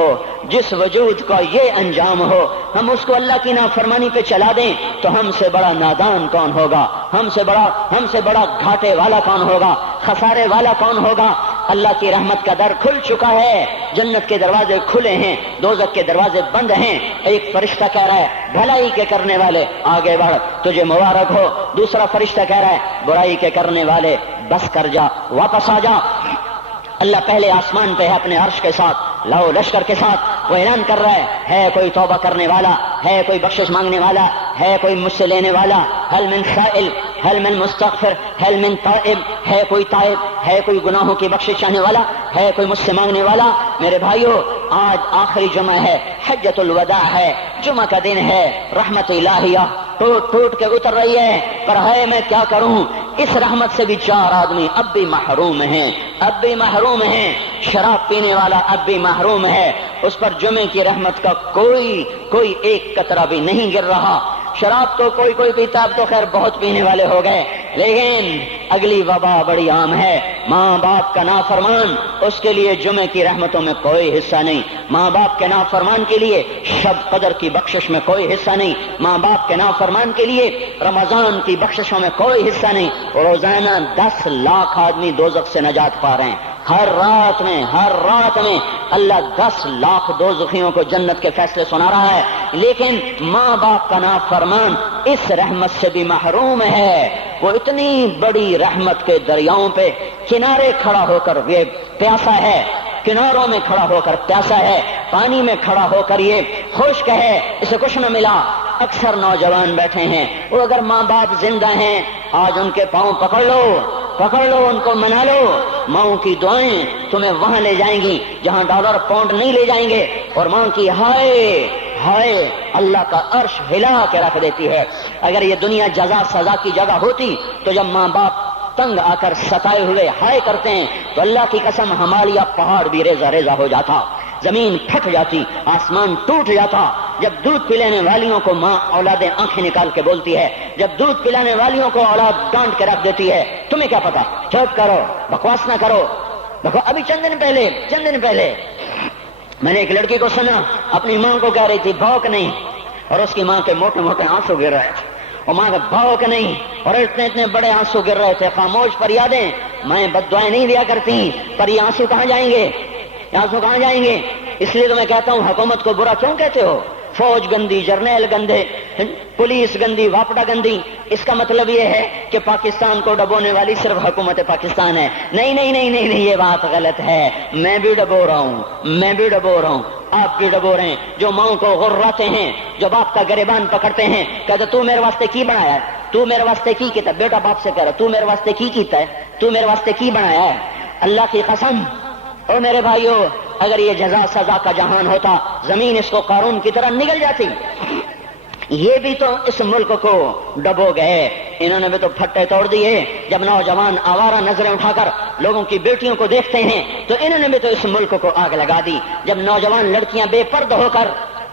جس وجود کا یہ انجام ہو، ہم اس کو اللہ کی نافرمانی پہ چلا دیں تو ہم سے بڑا نادان کون ہوگا؟ ہم سے بڑا گھاٹے والا کون ہوگا؟ خسارے والا کون ہوگا؟ اللہ کی رحمت کا در کھل چکا ہے، جنت کے دروازے کھلے ہیں، دوزخ کے دروازے بند ہیں۔ ایک فرشتہ کہہ رہا ہے بھلائی کے کرنے والے آگے بڑھ، تجھے مبارک ہو۔ دوسرا فرشتہ کہہ رہا ہے برائی کے کرنے والے بس کر جا، واپس آ جا۔ اللہ پہلے آسمان پہ ہے اپنے عرش کے ساتھ، لاؤ لشکر کے ساتھ، وہ اعلان کر رہا ہے کوئی توبہ کرنے والا، ہے کوئی بخشش مانگنے والا، ہے کوئی مجھ سے لینے والا، هل من سائل، هل من مستغفر، هل من تائب، ہے کوئی تائب، ہے کوئی گناہوں کی بخشش چاہنے والا، ہے کوئی مجھ سے مانگنے والا۔ میرے بھائیو، آج آخری جمعہ ہے، حجۃ الوداع ہے، جمعہ کا دن ہے، رحمت الہیہ ٹوٹ ٹوٹ کے اتر رہی ہے، پر ہے میں کیا کروں؟ اس رحمت سے بھی 4 آدمی اب بھی محروم ہیں، اب بھی محروم ہیں۔ شراب پینے والا اب بھی محروم ہے، اس پر جمعے کی رحمت کا کوئی ایک قطرہ بھی نہیں گر رہا۔ شراب تو کوئی پیتا، اب تو خیر بہت پینے والے ہو گئے، لیکن اگلی وبا بڑی عام ہے۔ ماں باپ کا نافرمان، اس کے لیے جمعے کی رحمتوں میں کوئی حصہ نہیں، ماں باپ کے نافرمان کے لیے شب قدر کی بخشش میں کوئی حصہ نہیں، ماں باپ کے نافرمان کے لیے رمضان کی بخششوں میں کوئی حصہ نہیں۔ روزانہ 10 لاکھ آدمی دوزخ سے نجات پا رہے ہیں، ہر رات میں اللہ 10 لاکھ دوزخیوں کو جنت کے فیصلے سنا رہا ہے، لیکن ماں باپ کا نافرمان اس رحمت سے بھی محروم ہے۔ وہ اتنی بڑی رحمت کے دریاؤں پہ کنارے کھڑا ہو کر یہ پیاسا ہے، کناروں میں کھڑا ہو کر پیاسا ہے، پانی میں کھڑا ہو کر یہ خشک ہے، اسے کچھ نہ ملا۔ اکثر نوجوان بیٹھے ہیں، وہ اگر ماں باپ زندہ ہیں آج ان کے پاؤں پکڑ لو، ان کو منا لو، ماؤں کی دعائیں تمہیں وہاں لے جائیں گی جہاں ڈالر پاؤنڈ نہیں لے جائیں گے، اور ماں کی ہائے اللہ کا عرش ہلا کے رکھ دیتی ہے۔ اگر یہ دنیا جزا سزا کی جگہ ہوتی تو جب ماں باپ تنگ آ کر ستائے ہوئے ہائے کرتے ہیں تو اللہ کی قسم ہمالیہ پہاڑ بھی ریزہ ریزہ ہو جاتا، زمین پھٹ جاتی، آسمان ٹوٹ جاتا۔ جب دودھ پلانے والیوں کو ماں اولادیں آنکھیں نکال کے بولتی ہے، جب دودھ پلانے والیوں کو اولاد ڈانٹ کے رکھ دیتی ہے، تمہیں کیا پتا؟ چپ کرو، بکواس نہ کرو۔ دیکھو ابھی چند دن پہلے میں نے ایک لڑکی کو سنا، اپنی ماں کو کہہ رہی تھی بھوک نہیں، اور اس کی ماں کے موٹے موٹے آنسو گر رہے تھے، اور ماں کا بھوک نہیں، اور اتنے بڑے آنسو گر رہے تھے۔ خاموش فریادیں، میں بد دعائیں نہیں دیا کرتی، پر یہ آنسو کہاں جائیں گے؟ اس لیے تو میں کہتا ہوں حکومت کو برا کیوں کہتے ہو؟ فوج گندی، جرنیل گندے، پولیس گندی، واپڈا گندی، اس کا مطلب یہ ہے کہ پاکستان کو ڈبونے والی صرف حکومت پاکستان ہے؟ نہیں، یہ بات غلط ہے۔ میں بھی ڈبو رہا ہوں، آپ بھی ڈبو رہے ہیں۔ جو ماؤں کو غراتے ہیں، جو باپ کا گریبان پکڑتے ہیں، کہتے تو میرے واسطے کی بنایا ہے، تو میرے واسطے کی کیتا ہے؟ بیٹا باپ سے کہہ رہا تو میرے واسطے کی کیتا ہے، تو میرے واسطے کی بنایا ہے؟ اللہ کی قسم، اور میرے بھائیو، اگر یہ جزا سزا کا جہان ہوتا زمین اس کو قارون کی طرح نگل جاتی۔ یہ بھی تو اس ملک کو ڈبو گئے، انہوں نے بھی تو پھٹے توڑ دیے۔ جب نوجوان آوارہ نظریں اٹھا کر لوگوں کی بیٹیوں کو دیکھتے ہیں تو انہوں نے بھی تو اس ملک کو آگ لگا دی۔ جب نوجوان لڑکیاں بے پردہ ہو کر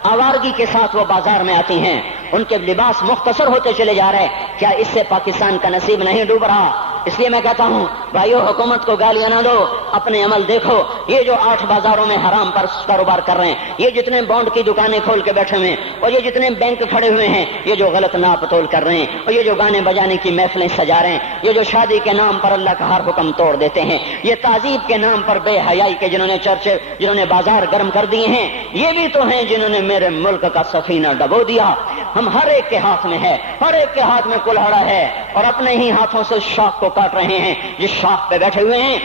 آوارگی کے ساتھ وہ بازار میں آتی ہیں، ان کے لباس مختصر ہوتے چلے جا رہے، کیا اس سے پاکستان کا نصیب نہیں ڈوب رہا؟ اس لیے میں کہتا ہوں بھائیو، حکومت کو گالیاں نہ دو، اپنے عمل دیکھو۔ یہ جو 8 بازاروں میں حرام پر کاروبار کر رہے ہیں، یہ جتنے بانڈ کی دکانیں کھول کے بیٹھے ہوئے ہیں، اور یہ جتنے بینک کھڑے ہوئے ہیں، یہ جو غلط ناپ تول کر رہے ہیں، اور یہ جو گانے بجانے کی محفلیں سجا رہے ہیں، یہ جو شادی کے نام پر اللہ کا ہر حکم توڑ دیتے ہیں، یہ تعذیب کے نام پر بے حیائی کے جنہوں نے بازار گرم کر دیے ہیں، یہ بھی تو ہیں جنہوں نے میرے ملک کا سفینہ ڈبو دیا۔ ہم ہر ایک کے ہاتھ میں ہے، ہر ایک کے ہاتھ میں کلہاڑا ہے، اور اپنے ہی ہاتھوں سے شاخ کو کاٹ رہے ہیں جس شاخ پہ بیٹھے ہوئے ہیں۔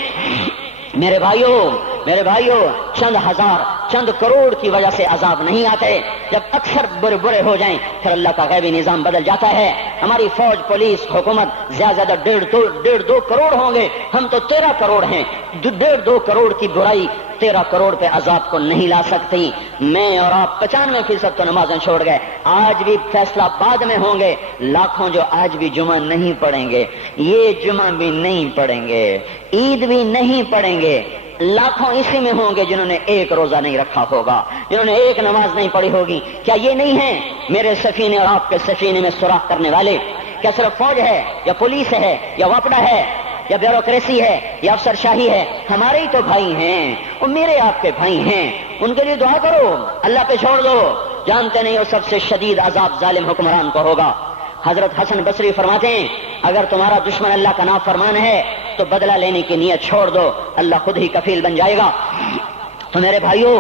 میرے بھائیو، چند ہزار، چند کروڑ کی وجہ سے عذاب نہیں آتے، جب اکثر برے ہو جائیں پھر اللہ کا غیبی نظام بدل جاتا ہے۔ ہماری فوج، پولیس، حکومت زیادہ 1.5-2 کروڑ ہوں گے، ہم تو 13 کروڑ ہیں۔ 1.5-2 کروڑ کی برائی 13 کروڑ پہ عذاب کو نہیں لا سکتی۔ میں اور آپ 95% تو نمازیں چھوڑ گئے، آج بھی فیصلہ بعد میں ہوں گے۔ لاکھوں جو آج بھی جمعہ نہیں پڑھیں گے، یہ جمعہ بھی نہیں پڑھیں گے، عید بھی نہیں پڑھیں گے، لاکھوں اسی میں ہوں گے جنہوں نے ایک روزہ نہیں رکھا ہوگا، جنہوں نے ایک نماز نہیں پڑھی ہوگی۔ کیا یہ نہیں ہے میرے سفینے اور آپ کے سفینے میں سوراخ کرنے والے؟ کیا صرف فوج ہے یا پولیس ہے یا واپڈا ہے؟ یا بیوروکریسی ہے یا افسر شاہی ہے، ہمارے ہی تو بھائی ہیں، وہ میرے آپ کے بھائی ہیں، ان کے لیے دعا کرو، اللہ پہ چھوڑ دو، جانتے نہیں وہ سب سے شدید عذاب ظالم حکمران کو ہوگا۔ حضرت حسن بصری فرماتے ہیں اگر تمہارا دشمن اللہ کا نافرمان ہے تو بدلہ لینے کی نیت چھوڑ دو، اللہ خود ہی کفیل بن جائے گا۔ تو میرے بھائیوں،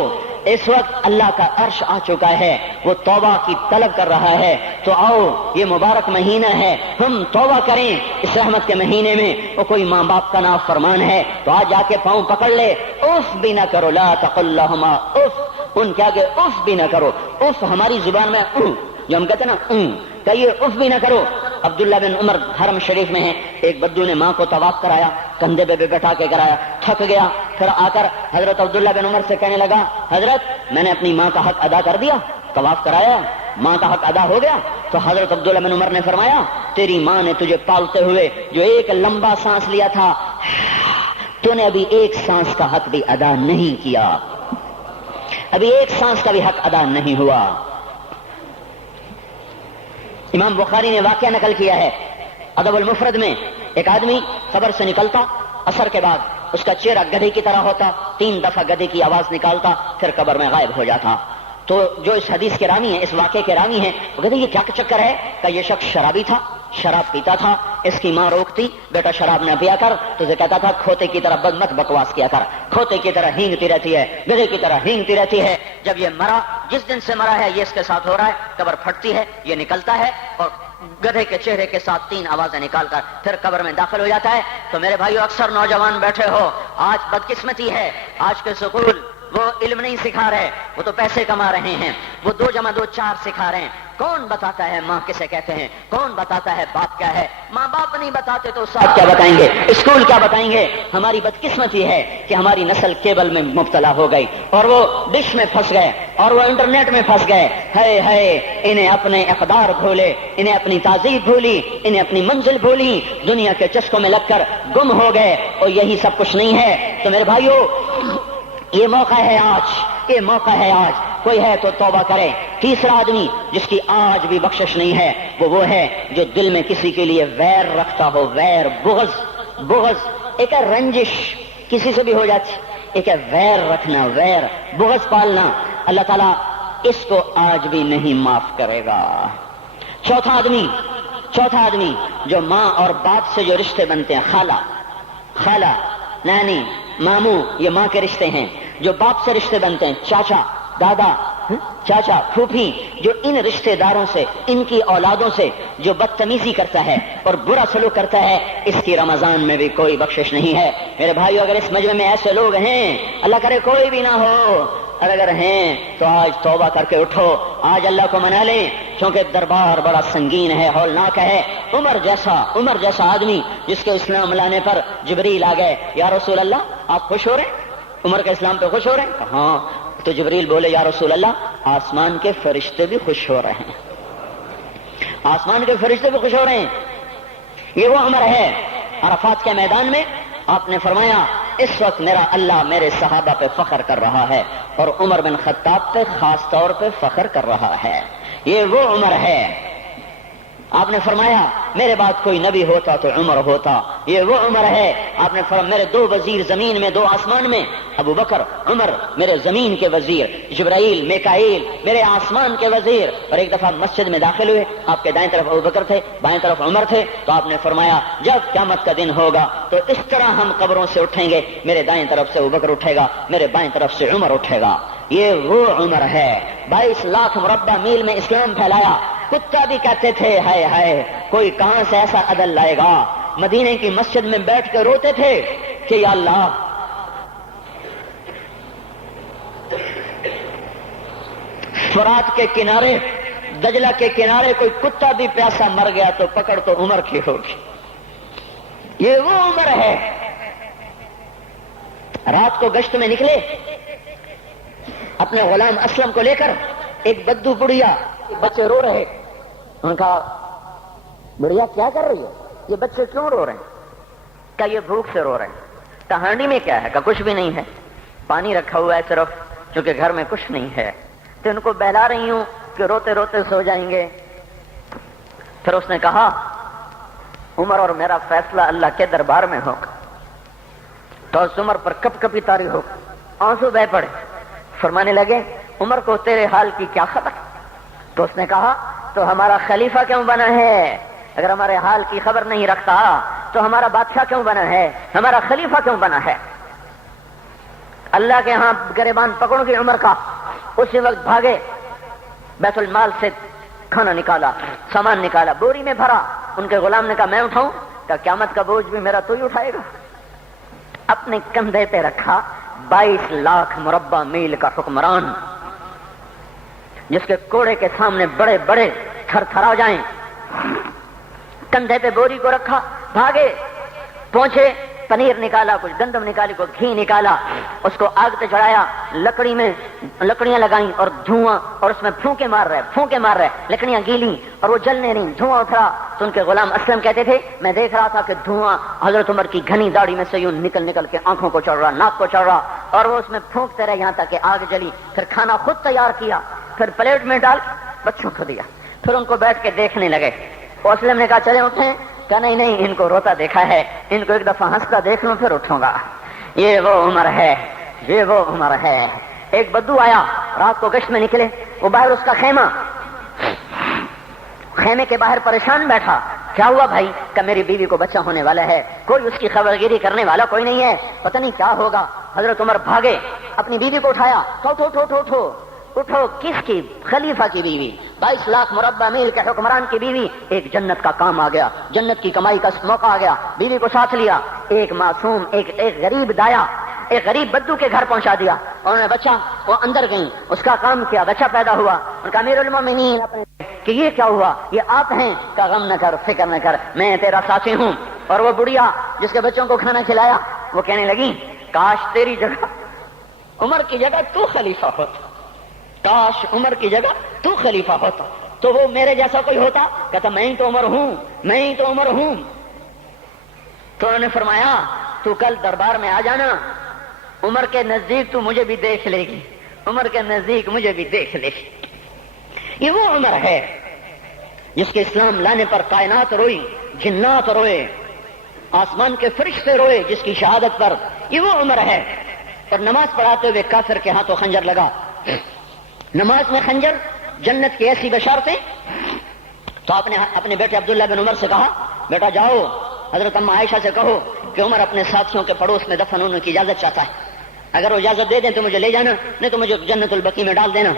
اس وقت اللہ کا عرش آ چکا ہے، وہ توبہ کی طلب کر رہا ہے، تو آؤ یہ مبارک مہینہ ہے، ہم توبہ کریں اس رحمت کے مہینے میں۔ وہ کوئی ماں باپ کا نافرمان ہے تو آج جا کے پاؤں پکڑ لے، اف بھی نہ کرو، لا تقل لہما اف، ان کے آگے اف بھی نہ کرو۔ اف ہماری زبان میں جو ہم کہتے ہیں نا کہیے، اف بھی نہ کرو۔ عبداللہ بن عمر حرم شریف میں ہیں، ایک بدو نے ماں کو طواف کرایا، کندھے پہ بٹھا کے کرایا، تھک گیا، پھر آ کر حضرت عبداللہ بن عمر سے کہنے لگا حضرت میں نے اپنی ماں کا حق ادا کر دیا، طواف کرایا، ماں کا حق ادا ہو گیا۔ تو حضرت عبداللہ بن عمر نے فرمایا تیری ماں نے تجھے پالتے ہوئے جو ایک لمبا سانس لیا تھا، تو نے ابھی ایک سانس کا حق بھی ادا نہیں کیا، ابھی ایک سانس کا بھی حق ادا نہیں ہوا۔ امام بخاری نے واقعہ نقل کیا ہے ادب المفرد میں، ایک آدمی قبر سے نکلتا، عصر کے بعد اس کا چہرہ گدھے کی طرح ہوتا، 3 دفعہ گدھے کی آواز نکالتا، پھر قبر میں غائب ہو جاتا۔ تو جو اس حدیث کے راوی ہیں، اس واقعے کے راوی ہیں، وہ کہتے ہیں یہ کیا چکر ہے کہ یہ شخص شرابی تھا، شراب پیتا تھا، اس کی ماں روکتی بیٹا شراب نہ پیا کر، تو یہ کہتا تھا کھوتے کی طرح مت بکواس کیا کر، کھوتے کی طرح ہینگتی رہتی ہے، گدھے کی طرح ہینگتی رہتی ہے۔ جب یہ مرا، جس دن سے مرا ہے یہ اس کے ساتھ ہو رہا ہے، قبر پھٹتی ہے، یہ نکلتا ہے اور گدھے کے چہرے کے ساتھ 3 آوازیں نکال کر پھر قبر میں داخل ہو جاتا ہے۔ تو میرے بھائیو، اکثر نوجوان بیٹھے ہو، آج بدقسمتی ہے، آج کے سکول وہ علم نہیں سکھا رہے، وہ تو پیسے کما رہے ہیں، وہ 2 + 2 = 4 سکھا رہے ہیں۔ کون بتاتا ہے ماں کسے کہتے ہیں، کون بتاتا ہے باپ کیا ہے؟ ماں باپ نہیں بتاتے تو استاد کیا بتائیں گے، اسکول کیا بتائیں گے؟ ہماری بدقسمتی ہے کہ ہماری نسل کیبل میں مبتلا ہو گئی اور وہ ڈش میں پھنس گئے اور وہ انٹرنیٹ میں پھنس گئے۔ ہے انہیں اپنے اقدار بھولے، انہیں اپنی تہذیب بھولی، انہیں اپنی منزل بھولی، دنیا کے چسکوں میں لگ کر گم ہو گئے، اور یہی سب کچھ نہیں ہے۔ تو میرے بھائیو، یہ موقع ہے آج، یہ موقع ہے آج، کوئی ہے تو توبہ کرے۔ تیسرا آدمی جس کی آج بھی بخشش نہیں ہے وہ ہے جو دل میں کسی کے لیے ویر رکھتا ہو، ویر، بغض ایک ہے رنجش، کسی سے بھی ہو جاتی، ایک ہے ویر رکھنا، ویر، بغض پالنا، اللہ تعالیٰ اس کو آج بھی نہیں معاف کرے گا۔ چوتھا آدمی جو ماں اور باپ سے جو رشتے بنتے ہیں، خالہ، نانی، ماموں، یہ ماں کے رشتے ہیں۔ جو باپ سے رشتے بنتے ہیں، چاچا، دادا، چاچا، پھوپھی، جو ان رشتے داروں سے، ان کی اولادوں سے جو بدتمیزی کرتا ہے اور برا سلوک کرتا ہے، اس کی رمضان میں بھی کوئی بخشش نہیں ہے۔ میرے بھائیو، اگر اس مجمع میں ایسے لوگ ہیں، اللہ کرے کوئی بھی نہ ہو، اور اگر ہیں تو آج توبہ کر کے اٹھو، آج اللہ کو منا لیں، کیونکہ دربار بڑا سنگین ہے، ہولناک ہے۔ عمر جیسا آدمی جس کے اسلام لانے پر جبریل آ گئے، یا رسول اللہ آپ خوش ہو رہے ہیں؟ عمر کے اسلام پہ خوش ہو رہے ہیں؟ ہاں۔ تو جبریل بولے یا رسول اللہ آسمان کے فرشتے بھی خوش ہو رہے ہیں، آسمان کے فرشتے بھی خوش ہو رہے ہیں۔ یہ وہ عمر ہے۔ عرفات کے میدان میں آپ نے فرمایا اس وقت میرا اللہ میرے صحابہ پہ فخر کر رہا ہے، اور عمر بن خطاب پہ خاص طور پہ فخر کر رہا ہے۔ یہ وہ عمر ہے۔ آپ نے فرمایا میرے بعد کوئی نبی ہوتا تو عمر ہوتا، یہ وہ عمر ہے۔ آپ نے فرمایا میرے 2 وزیر زمین میں، 2 آسمان میں، ابو بکر، عمر میرے زمین کے وزیر، جبرائیل، میکائیل میرے آسمان کے وزیر۔ اور ایک دفعہ مسجد میں داخل ہوئے، آپ کے دائیں طرف ابو بکر تھے، بائیں طرف عمر تھے، تو آپ نے فرمایا جب قیامت کا دن ہوگا تو اس طرح ہم قبروں سے اٹھیں گے، میرے دائیں طرف سے ابو بکر اٹھے گا، میرے بائیں طرف سے عمر اٹھے گا۔ یہ وہ عمر ہے۔ 22 لاکھ مربع میل میں اسلام پھیلایا، کتا بھی کہتے تھے ہائے کوئی کہاں سے ایسا عدل لائے گا۔ مدینے کی مسجد میں بیٹھ کے روتے تھے کہ یا اللہ فرات کے کنارے، دجلہ کے کنارے کوئی کتا بھی پیاسا مر گیا تو پکڑ تو عمر کی ہوگی۔ یہ وہ عمر ہے۔ رات کو گشت میں نکلے اپنے غلام اسلم کو لے کر، ایک بدو بڑھیا، بچے رو رہے، انہوں نے کہا بڑھیا کیا کر رہی ہو، یہ بچے کیوں رو رہے ہیں؟ کہا یہ بھوک سے رو رہے ہیں۔ کہا ہانڈی میں کیا ہے؟ کہا کچھ بھی نہیں ہے، پانی رکھا ہوا ہے صرف، چونکہ گھر میں کچھ نہیں ہے، تو ان کو بہلا رہی ہوں کہ روتے روتے سو جائیں گے۔ پھر اس نے کہا عمر اور میرا فیصلہ اللہ کے دربار میں ہوگا۔ تو اس عمر پر کپ کپی طاری ہو، آنسو بہ پڑے، فرمانے لگے عمر کو تیرے حال کی کیا خبر؟ تو اس نے کہا تو ہمارا خلیفہ کیوں بنا ہے؟ اگر ہمارے حال کی خبر نہیں رکھتا تو ہمارا بادشاہ کیوں بنا ہے؟ ہمارا خلیفہ کیوں بنا ہے؟ اللہ کے ہاں گریبان پکڑ کے عمر کا، اسی وقت بھاگے، بیت المال سے کھانا نکالا، سامان نکالا، بوری میں بھرا۔ ان کے غلام نے کہا میں اٹھاؤں؟ کہ قیامت کا بوجھ بھی میرا تو ہی اٹھائے گا۔ اپنے کندھے پہ رکھا 22 لاکھ مربع میل کا حکمران، جس کے کوڑے کے سامنے بڑے بڑے تھر تھرا جائیں، کندھے پہ بوری کو رکھا، بھاگے، پہنچے، پنیر نکالا، کچھ گندم نکالی، کچھ گھی نکالا، اس کو آگ پہ چڑھایا، لکڑی میں لکڑیاں لگائیں اور دھواں، اور اس میں پھونکے مار رہے، لکڑیاں گیلی اور وہ جلنے نہیں، دھواں اٹھ رہا۔ تو ان کے غلام اسلم کہتے تھے میں دیکھ رہا تھا کہ دھواں حضرت عمر کی گھنی داڑھی میں سے یوں نکل کے آنکھوں کو چڑھ رہا، ناک کو چڑھ رہا، اور وہ اس میں پھونکتے رہے یہاں تک کہ آگ جلی۔ پھر کھانا خود تیار کیا، پھر پلیٹ میں ڈال بچوں کو دیا، پھر ان کو بیٹھ کے دیکھنے لگے۔ اسلم نے کہا چلے اٹھیں؟ کہا نہیں، ان کو روتا دیکھا ہے، ان کو ایک دفعہ ہنستا دیکھ لوں پھر اٹھوں گا۔ یہ وہ عمر ہے، یہ وہ عمر ہے۔ ایک بدو آیا، رات کو گشت میں نکلے، وہ باہر اس کا خیمے کے باہر پریشان بیٹھا۔ کیا ہوا بھائی؟ کہ میری بیوی کو بچہ ہونے والا ہے، کوئی اس کی خبرگیری کرنے والا کوئی نہیں ہے، پتہ نہیں کیا ہوگا۔ حضرت عمر بھاگے، اپنی بیوی کو اٹھایا، اٹھو کس کی؟ خلیفہ کی بیوی، 22 لاکھ مربع میل کے حکمران کی بیوی۔ ایک جنت کا کام آ گیا، جنت کی کمائی کا موقع آ گیا، بیوی کو ساتھ لیا، ایک معصوم، ایک غریب دایا، ایک غریب بدو کے گھر پہنچا دیا۔ انہوں نے بچہ، وہ اندر گئیں، اس کا کام کیا، بچہ پیدا ہوا۔ ان کا امیر المومنین کہ یہ کیا ہوا؟ یہ آپ ہیں؟ کا غم نہ کر، فکر نہ کر، میں تیرا ساتھی ہوں۔ اور وہ بڑھیا جس کے بچوں کو کھانا کھلایا، وہ کہنے لگی کاش تیری جگہ عمر کی جگہ تو خلیفہ ہوتا، کاش عمر کی جگہ تو خلیفہ ہوتا تو وہ میرے جیسا کوئی ہوتا۔ کہتا میں ہی تو عمر ہوں۔ تو انہوں نے فرمایا تو کل دربار میں آ جانا، عمر کے نزدیک تو مجھے بھی دیکھ لے گی، عمر کے نزدیک مجھے بھی دیکھ لے گی۔ یہ وہ عمر ہے جس کے اسلام لانے پر کائنات روئی، جنات روئے، آسمان کے فرشتے روئے جس کی شہادت پر۔ یہ وہ عمر ہے۔ اور نماز پڑھاتے ہوئے کافر کے ہاتھوں خنجر لگا، نماز میں خنجر، جنت کی ایسی بشارتیں۔ تو آپ نے اپنے بیٹے عبداللہ بن عمر سے کہا بیٹا جاؤ حضرت اماں عائشہ سے کہو کہ عمر اپنے ساتھیوں کے پڑوس میں دفن ہونے کی اجازت چاہتا ہے، اگر وہ اجازت دے دیں تو مجھے لے جانا، نہیں تو مجھے جنت البقیع میں ڈال دینا۔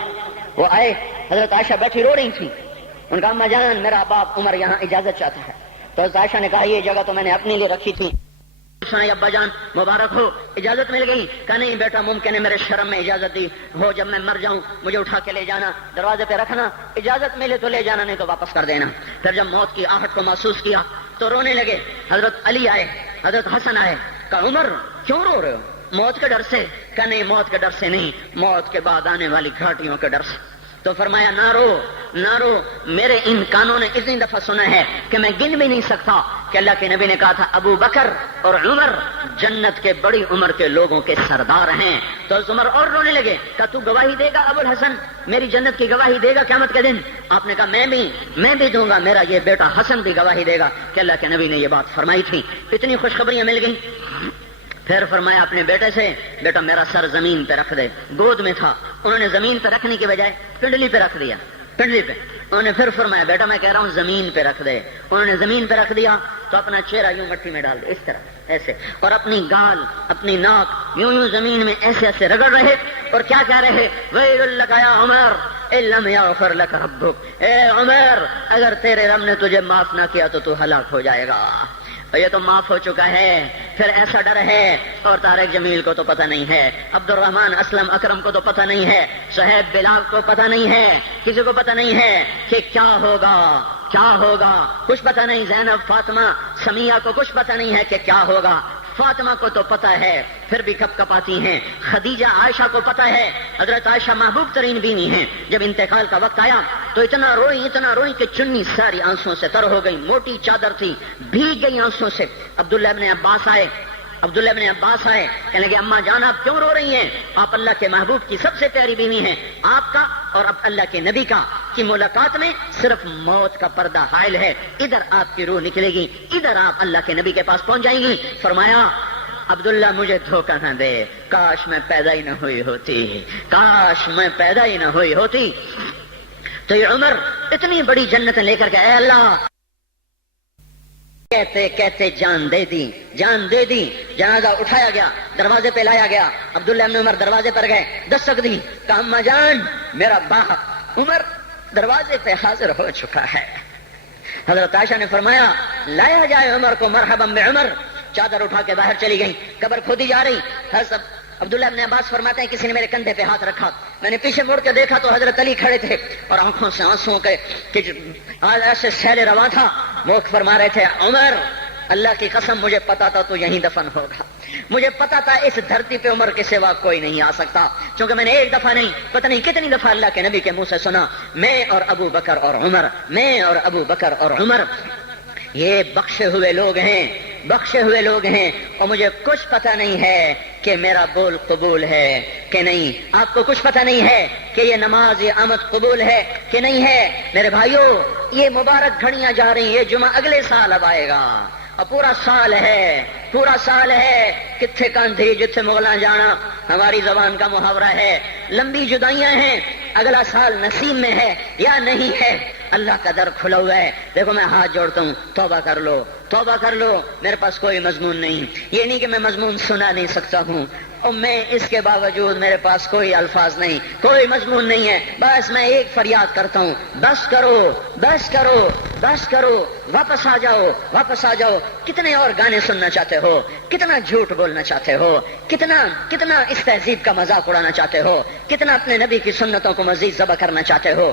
وہ آئے، حضرت عائشہ بیٹھی رو رہی تھی، ان کا اماں جان میرا باپ عمر یہاں اجازت چاہتا ہے۔ تو حضرت عائشہ نے کہا یہ جگہ تو میں نے اپنے لیے رکھی تھی، ابا جان مبارک ہو، اجازت مل گئی؟ کہا نہیں بیٹا ممکن ہے میرے شرم میں اجازت دی ہو، جب میں مر جاؤں مجھے اٹھا کے لے جانا، دروازے پہ رکھنا، اجازت ملے تو لے جانا نہیں تو واپس کر دینا۔ پھر جب موت کی آہٹ کو محسوس کیا تو رونے لگے۔ حضرت علی آئے، حضرت حسن آئے، کہا عمر کیوں رو رہے ہو؟ موت کے ڈر سے؟ کہا نہیں موت کے ڈر سے نہیں، موت کے بعد آنے والی گھاٹیوں کے ڈر سے۔ تو فرمایا نہ رو، میرے ان کانوں نے اتنی دفعہ سنا ہے کہ میں گن بھی نہیں سکتا کہ اللہ کے نبی نے کہا تھا ابو بکر اور عمر جنت کے بڑی عمر کے لوگوں کے سردار ہیں۔ تو عمر اور رونے لگے، کہا تو گواہی دے گا ابو الحسن، میری جنت کی گواہی دے گا قیامت کے دن؟ آپ نے کہا میں بھی دوں گا، میرا یہ بیٹا حسن بھی گواہی دے گا کہ اللہ کے نبی نے یہ بات فرمائی تھی۔ اتنی خوشخبریاں مل گئیں۔ پھر فرمایا اپنے بیٹے سے بیٹا میرا سر زمین پہ رکھ دے، گود میں تھا، انہوں نے زمین پہ رکھنے کی بجائے پنڈلی پہ رکھ دیا، پنڈلی پہ۔ انہوں نے پھر فرمایا بیٹا میں کہہ رہا ہوں زمین پہ رکھ دے، انہوں نے زمین پہ رکھ دیا۔ تو اپنا چہرہ یوں مٹی میں ڈال دے اس طرح ایسے، اور اپنی گال اپنی ناک یوں زمین میں ایسے رگڑ رہے، اور کیا کہہ رہے ویل لک یا عمر ان لم یغفر لک ربک، اے عمر اگر تیرے رب نے تجھے معاف نہ کیا تو ہلاک ہو جائے گا۔ یہ تو معاف ہو چکا ہے، پھر ایسا ڈر ہے، اور طارق جمیل کو تو پتہ نہیں ہے، عبد الرحمن اسلم اکرم کو تو پتہ نہیں ہے، صہیب بلال کو پتہ نہیں ہے، کسی کو پتہ نہیں ہے کہ کیا ہوگا، کچھ پتہ نہیں۔ زینب فاطمہ سمیہ کو کچھ پتہ نہیں ہے کہ کیا ہوگا، فاطمہ کو تو پتہ ہے پھر بھی کپ کپاتی ہیں، خدیجہ عائشہ کو پتہ ہے، حضرت عائشہ محبوب ترین بیوی ہیں۔ جب انتقال کا وقت آیا تو اتنا روئی کہ چنی ساری آنسوں سے تر ہو گئی، موٹی چادر تھی بھیگ گئی آنسوں سے۔ عبداللہ ابن عباس آئے، کہنے لگے اماں جان آپ کیوں رو رہی ہیں؟ آپ اللہ کے محبوب کی سب سے پیاری بیوی ہیں، آپ کا اور اب اللہ کے نبی کا کی ملاقات میں صرف موت کا پردہ حائل ہے، ادھر آپ کی روح نکلے گی، ادھر آپ اللہ کے نبی کے پاس پہنچ جائیں گی۔ فرمایا عبداللہ مجھے دھوکہ نہ دے، کاش میں پیدا ہی نہ ہوئی ہوتی، کاش میں پیدا ہی نہ ہوئی ہوتی۔ تو یہ عمر اتنی بڑی جنت لے کر کے اے اللہ کہتے کہتے جان دے دی، جان دے دی۔ جنازہ اٹھایا گیا، دروازے پہ لایا گیا، عبداللہ ابن عمر دروازے پر گئے، دستک دی، کہا اماں جان میرا باپ عمر دروازے پہ حاضر ہو چکا ہے۔ حضرت عائشہ نے فرمایا لایا جائے عمر کو، مرحبا بعمر۔ چادر اٹھا کے باہر چلی گئی، قبر کھودی جا رہی۔ حضرت عبداللہ ابن عباس فرماتے ہیں کسی نے میرے کندھے پہ ہاتھ رکھا، میں نے پیچھے مڑ کے دیکھا تو حضرت علی کھڑے تھے اور آنکھوں سے آنسوں کے ایسے سیل رواں تھا، وہ فرما رہے تھے عمر اللہ کی قسم مجھے پتا تھا تو یہیں دفن ہوگا، مجھے پتا تھا اس دھرتی پہ عمر کے سوا کوئی نہیں آ سکتا، کیونکہ میں نے ایک دفعہ نہیں پتہ نہیں کتنی دفعہ اللہ کے نبی کے منہ سے سنا میں اور ابو بکر اور عمر، میں اور ابو بکر اور عمر یہ بخشے ہوئے لوگ ہیں، بخشے ہوئے لوگ ہیں، اور مجھے کچھ پتہ نہیں ہے کہ میرا بول قبول ہے کہ نہیں، آپ کو کچھ پتہ نہیں ہے کہ یہ نماز یہ آمد قبول ہے کہ نہیں ہے۔ میرے بھائیوں یہ مبارک گھڑیاں جا رہی ہیں، یہ جمعہ اگلے سال اب آئے گا اور پورا سال ہے، پورا سال ہے، کتھے کاندھی جتھے مغلاں جانا ہماری زبان کا محاورہ ہے، لمبی جدائیاں ہیں، اگلا سال نصیب میں ہے یا نہیں ہے، اللہ کا در کھلا ہوا ہے۔ دیکھو میں ہاتھ جوڑتا ہوں، توبہ کر لو، توبہ کر لو، میرے پاس کوئی مضمون نہیں، یہ نہیں کہ میں مضمون سنا نہیں سکتا ہوں اور میں اس کے باوجود میرے پاس کوئی الفاظ نہیں، کوئی مضمون نہیں ہے، بس میں ایک فریاد کرتا ہوں بس کرو، بس کرو، بس کرو، واپس آ جاؤ، واپس آ جاؤ۔ کتنے اور گانے سننا چاہتے ہو، کتنا جھوٹ بولنا چاہتے ہو، کتنا اس تہذیب کا مذاق اڑانا چاہتے ہو، کتنا اپنے نبی کی سنتوں کو مزید ذبح کرنا چاہتے ہو،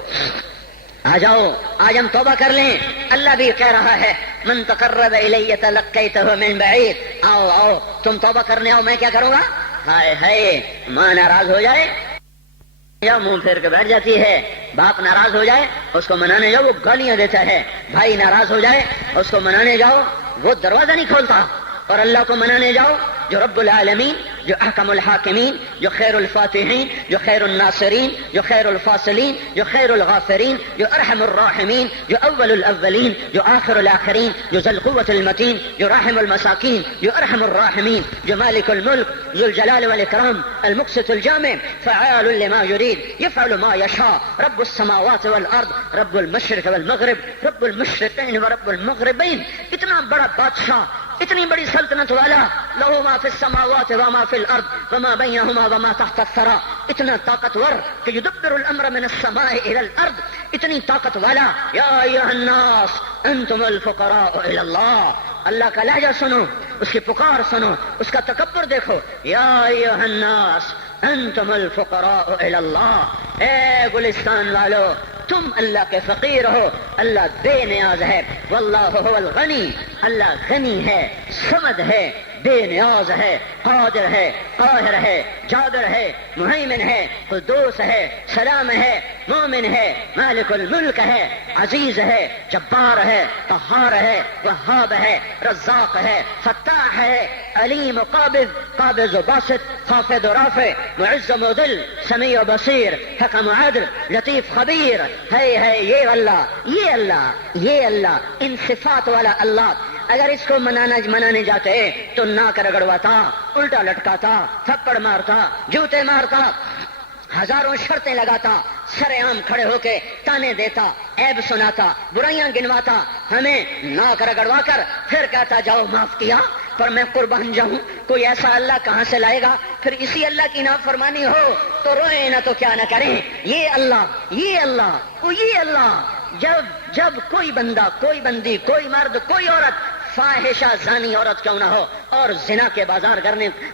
آ جاؤ، آج ہم توبہ کر لیں۔ اللہ بھی کہہ رہا ہے من تقرب الی تلقیتہ من بعید، آؤ آؤ تم توبہ کرنے آؤ، میں کیا کروں گا؟ ہائے ہائے ماں ناراض ہو جائے یا منہ پھیر کے بیٹھ جاتی ہے، باپ ناراض ہو جائے اس کو منانے جاؤ وہ گالیاں دیتا ہے، بھائی ناراض ہو جائے اس کو منانے جاؤ وہ دروازہ نہیں کھولتا، اور اللہ کو منانے جاؤ جو رب العالمین، جو احکم الحاکمین، جو خیر الفاتحین، جو خیر الناصرین، جو خیر الفاصلین، جو خیر الغافرین، جو ارحم الراحمین، جو اول الاولین، جو آخر الاخرین، جو ذو القوة المتین، جو راحم المساکین، جو ارحم الراحمین، جو مالک الملک، ذو الجلال والاکرام، المقسط الجامع، فعال لما يريد، يفعل ما يشاء، رب السماوات والارض، رب المشرق والمغرب، رب المشرقین ورب المغربین، اتنا بڑا بادشاہ، اتنی بڑی سلطنت والا، لہو ما فی السماوات وما فی الارض وما بینہما وما تحت الثری، اتنا طاقتور کہ یدبر الامر من السماء الى الارض، اتنی طاقت والا۔ یا ایھا الناس انتم الفقراء الی اللہ، اللہ کا لہجہ سنو، اس کی پکار سنو، اس کا تکبر دیکھو، یا ایھا الناس انتم الفقراء الی اللہ، اے گلستان والو تم اللہ کے فقیر ہو، اللہ بے نیاز ہے، واللہ هو الغنی، اللہ غنی ہے، صمد ہے، بے نیاز ہے، قادر ہے، قاہر ہے، جابر ہے، مہیمن ہے، قدوس ہے، سلام ہے، مومن ہے، مالک الملک ہے، عزیز ہے، جبار ہے، قہار ہے، وہاب ہے، رزاق ہے، فتاح ہے، علیم و قابض و باسط، خافض و رافع، معز و مذل، سمیع و بصیر، حکم و عدل، لطیف خبیر، ہے یہ اللہ، یہ اللہ، یہ اللہ، ان صفات والا اللہ اگر اس کو منانے جاتے تو ناک رگڑواتا، الٹا لٹکاتا، تھپڑ مارتا، جوتے مارتا، ہزاروں شرطیں لگاتا، سر عام کھڑے ہو کے تانے دیتا، عیب سناتا، برائیاں گنواتا، ہمیں ناک رگڑوا کر پھر کہتا جاؤ معاف کیا پر میں قربان جاؤں، کوئی ایسا اللہ کہاں سے لائے گا؟ پھر اسی اللہ کی نافرمانی ہو تو روئیں نہ تو کیا نہ کریں۔ یہ اللہ، یہ اللہ، یہ اللہ، جب کوئی بندہ، کوئی بندی، کوئی مرد، کوئی عورت فاحشہ زانی عورت کیوں نہ ہو اور زنا کے بازار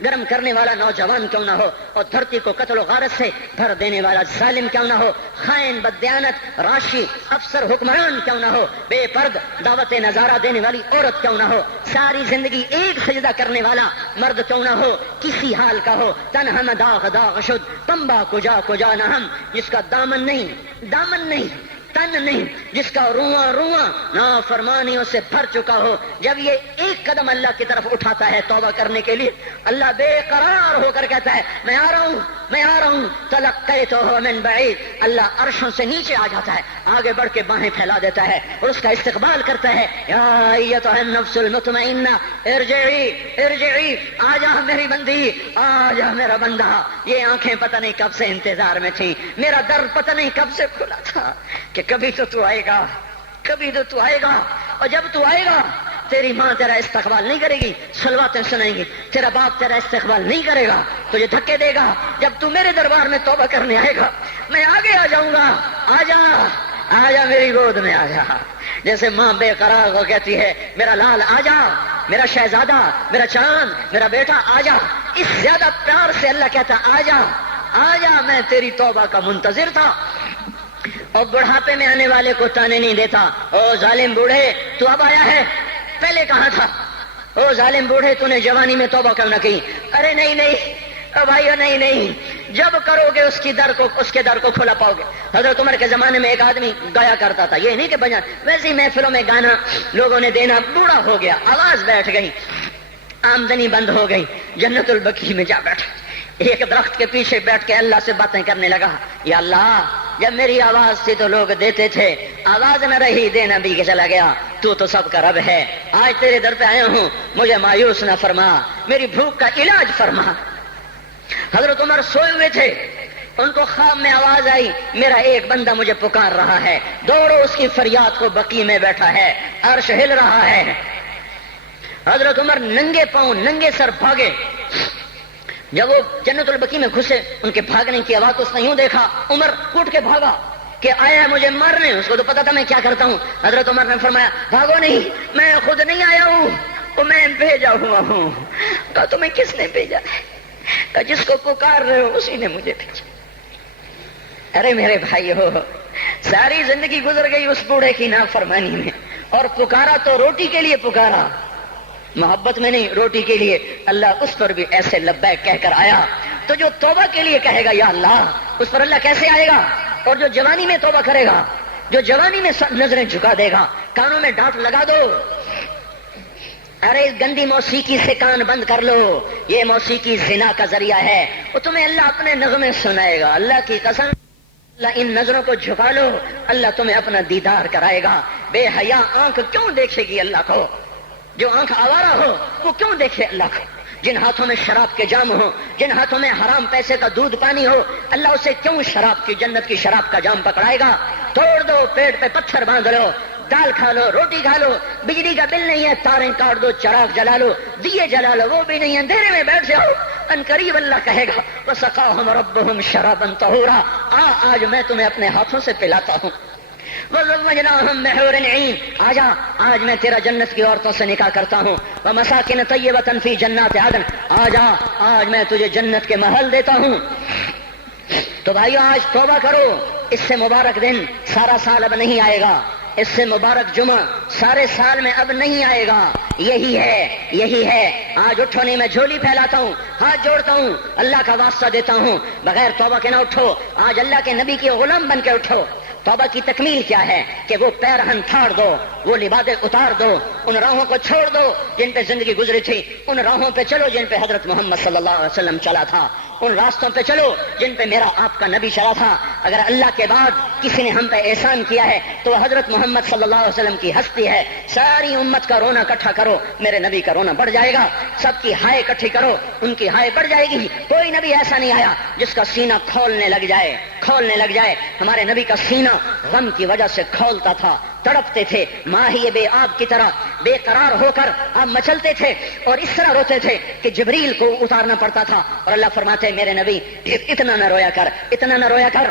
گرم کرنے والا نوجوان کیوں نہ ہو اور دھرتی کو قتل و غارت سے بھر دینے والا ظالم کیوں نہ ہو، خائن، بددیانت، راشی، افسر، حکمران کیوں نہ ہو، بے پرد دعوت نظارہ دینے والی عورت کیوں نہ ہو، ساری زندگی ایک سجدہ کرنے والا مرد کیوں نہ ہو، کسی حال کا ہو، تن ہم داغ شد تمبا کجا نہ ہم، جس کا دامن نہیں تن نہیں، جس کا رواں نافرمانیوں سے بھر چکا ہو، جب یہ ایک ایک قدم اللہ کی طرف اٹھاتا ہے توبہ کرنے کے لیے، اللہ بے قرار ہو کر کہتا ہے میں آ رہا ہوں، میں آ رہا ہوں، تلقیتہ من بعید، اللہ عرشوں سے نیچے آ جاتا ہے، آگے بڑھ کے باہیں پھیلا دیتا ہے اور اس کا استقبال کرتا ہے، یا ایتھا النفس المطمئنہ ارجعی ارجعی، آ جا میری بندی، آ جا میرا بندہ، یہ آنکھیں پتہ نہیں کب سے انتظار میں تھی، میرا در پتہ نہیں کب سے کھلا تھا کہ کبھی تو آئے گا، کبھی تو آئے گا، اور جب تو آئے گا تیری ماں تیرا استقبال نہیں کرے گی، صلواتیں سنائیں گی، تیرا باپ تیرا استقبال نہیں کرے گا، تجھے دھکے دے گا، جب تو میرے دربار میں توبہ کرنے آئے گا میں آگے آ جاؤں گا، آ جا آ جا میری گود میں آ جا، جیسے ماں بے قرار ہو کہتی ہے میرا لال آ جا، میرا شہزادہ، میرا چاند، میرا بیٹا آ جا، اس زیادہ پیار سے اللہ کہتا آ جا آ جا، میں تیری توبہ کا منتظر تھا۔ اور بڑھاپے میں آنے والے کو تانے نہیں دیتا، او ظالم بوڑھے تو اب آیا ہے، پہلے کہاں تھا، او ظالم بوڑھے تو نے جوانی میں توبہ کیوں نہ کی، ارے نہیں نہیں بھائیو نہیں نہیں، جب کرو گے اس کے در کو کھلا پاؤ گے۔ حضرت عمر کے زمانے میں ایک آدمی گایا کرتا تھا، یہ نہیں کہ بجا ویسے محفلوں میں گانا لوگوں نے دینا، بوڑھا ہو گیا، آواز بیٹھ گئی، آمدنی بند ہو گئی، جنت البقیع میں جا بیٹھا، ایک درخت کے پیچھے بیٹھ کے اللہ سے باتیں کرنے لگا، یا اللہ جب میری آواز تھی تو لوگ دیتے تھے، آواز نہ رہی دینا بھی کہ چلا گیا، تو سب کا رب ہے، آج تیرے در پہ آیا ہوں، مجھے مایوس نہ فرما، میری بھوک کا علاج فرما۔ حضرت عمر سوئے ہوئے تھے، ان کو خواب میں آواز آئی میرا ایک بندہ مجھے پکار رہا ہے، دوڑو اس کی فریاد کو، بقیع میں بیٹھا ہے، عرش ہل رہا ہے۔ حضرت عمر ننگے پاؤں ننگے سر بھاگے، جب وہ جنت البقیع میں گھسے ان کے بھاگنے کی آواز تو اس نے یوں دیکھا، عمر اٹھ کے بھاگا کہ آیا ہے مجھے مارنے، اس کو تو پتا تھا میں کیا کرتا ہوں۔ حضرت عمر نے فرمایا بھاگو نہیں، میں خود نہیں آیا ہوں، وہ میں بھیجا ہوا ہوں۔ کہا تمہیں کس نے بھیجا ہے؟ کہا جس کو پکار رہے ہو اسی نے مجھے بھیجا۔ ارے میرے بھائی ہو، ساری زندگی گزر گئی اس بوڑھے کی نافرمانی میں، اور پکارا تو روٹی کے لیے پکارا، محبت میں نہیں، روٹی کے لیے۔ اللہ اس پر بھی ایسے لبیک کہہ کر آیا، تو جو توبہ کے لیے کہے گا یا اللہ، اس پر اللہ کیسے آئے گا؟ اور جو جوانی میں توبہ کرے گا، جو جوانی میں نظریں جھکا دے گا، کانوں میں ڈانٹ لگا دو، ارے اس گندی موسیقی سے کان بند کر لو، یہ موسیقی زنا کا ذریعہ ہے، وہ تمہیں اللہ اپنے نغمے سنائے گا، اللہ کی قسم، اللہ ان نظروں کو جھکا لو، اللہ تمہیں اپنا دیدار کرائے گا۔ بے حیا آنکھ کیوں دیکھے گی اللہ کو؟ جو آنکھ آوارہ ہو وہ کیوں دیکھے اللہ کو؟ جن ہاتھوں میں شراب کے جام ہو، جن ہاتھوں میں حرام پیسے کا دودھ پانی ہو، اللہ اسے کیوں شراب کی، جنت کی شراب کا جام پکڑائے گا؟ توڑ دو، پیٹ پہ پتھر باندھ لو، دال کھا لو، روٹی کھا لو، بجلی کا بل نہیں ہے تاریں کاٹ دو، چراغ جلا لو، دیے جلا لو، وہ بھی نہیں ہے، اندھیرے میں بیٹھ جاؤ، ان قریب اللہ کہے گا وَسَقَاهُمْ رَبُّهُمْ شَرَابًا طَهُورًا، آج میں تمہیں اپنے ہاتھوں سے پلاتا ہوں۔ وَزَوَّجْنَاهُمْ بِحُورٍ عِينٍ، آج میں تیرا جنت کی عورتوں سے نکاح کرتا ہوں۔ وَمَسَاكِنَ طَيِّبَةً فِي جَنَّاتِ عَدْنٍ، آج میں تجھے جنت کے محل دیتا ہوں۔ تو بھائیو آج توبہ کرو، اس سے مبارک دن سارا سال اب نہیں آئے گا، اس سے مبارک جمعہ سارے سال میں اب نہیں آئے گا، یہی ہے۔ آج اٹھو نہیں، میں جھولی پھیلاتا ہوں، ہاتھ جوڑتا ہوں، اللہ کا واسطہ دیتا ہوں، بغیر توبہ کے نہ اٹھو، آج اللہ کے نبی کے غلام بن کے اٹھو۔ توبہ کی تکمیل کیا ہے کہ وہ پیرہن پھاڑ دو، وہ لبادیں اتار دو، ان راہوں کو چھوڑ دو جن پہ زندگی گزری تھی، ان راہوں پہ چلو جن پہ حضرت محمد صلی اللہ علیہ وسلم چلا تھا، ان راستوں پہ چلو جن پہ میرا آپ کا نبی چلا تھا۔ اگر اللہ کے بعد کسی نے ہم پہ احسان کیا ہے تو حضرت محمد صلی اللہ علیہ وسلم کی ہستی ہے۔ ساری امت کا رونا اکٹھا کرو، میرے نبی کا رونا بڑھ جائے گا، سب کی ہائے اکٹھی کرو، ان کی ہائے بڑھ جائے گی۔ کوئی نبی ایسا نہیں آیا جس کا سینہ کھولنے لگ جائے۔ ہمارے نبی کا سینہ غم کی وجہ سے کھولتا تھا، تڑپتے تھے، ماہی بے آب کی طرح بے قرار ہو کر آپ مچلتے تھے اور اس طرح روتے تھے کہ جبریل کو اتارنا پڑتا تھا، اور اللہ فرماتے میرے نبی اتنا نہ رویا کر۔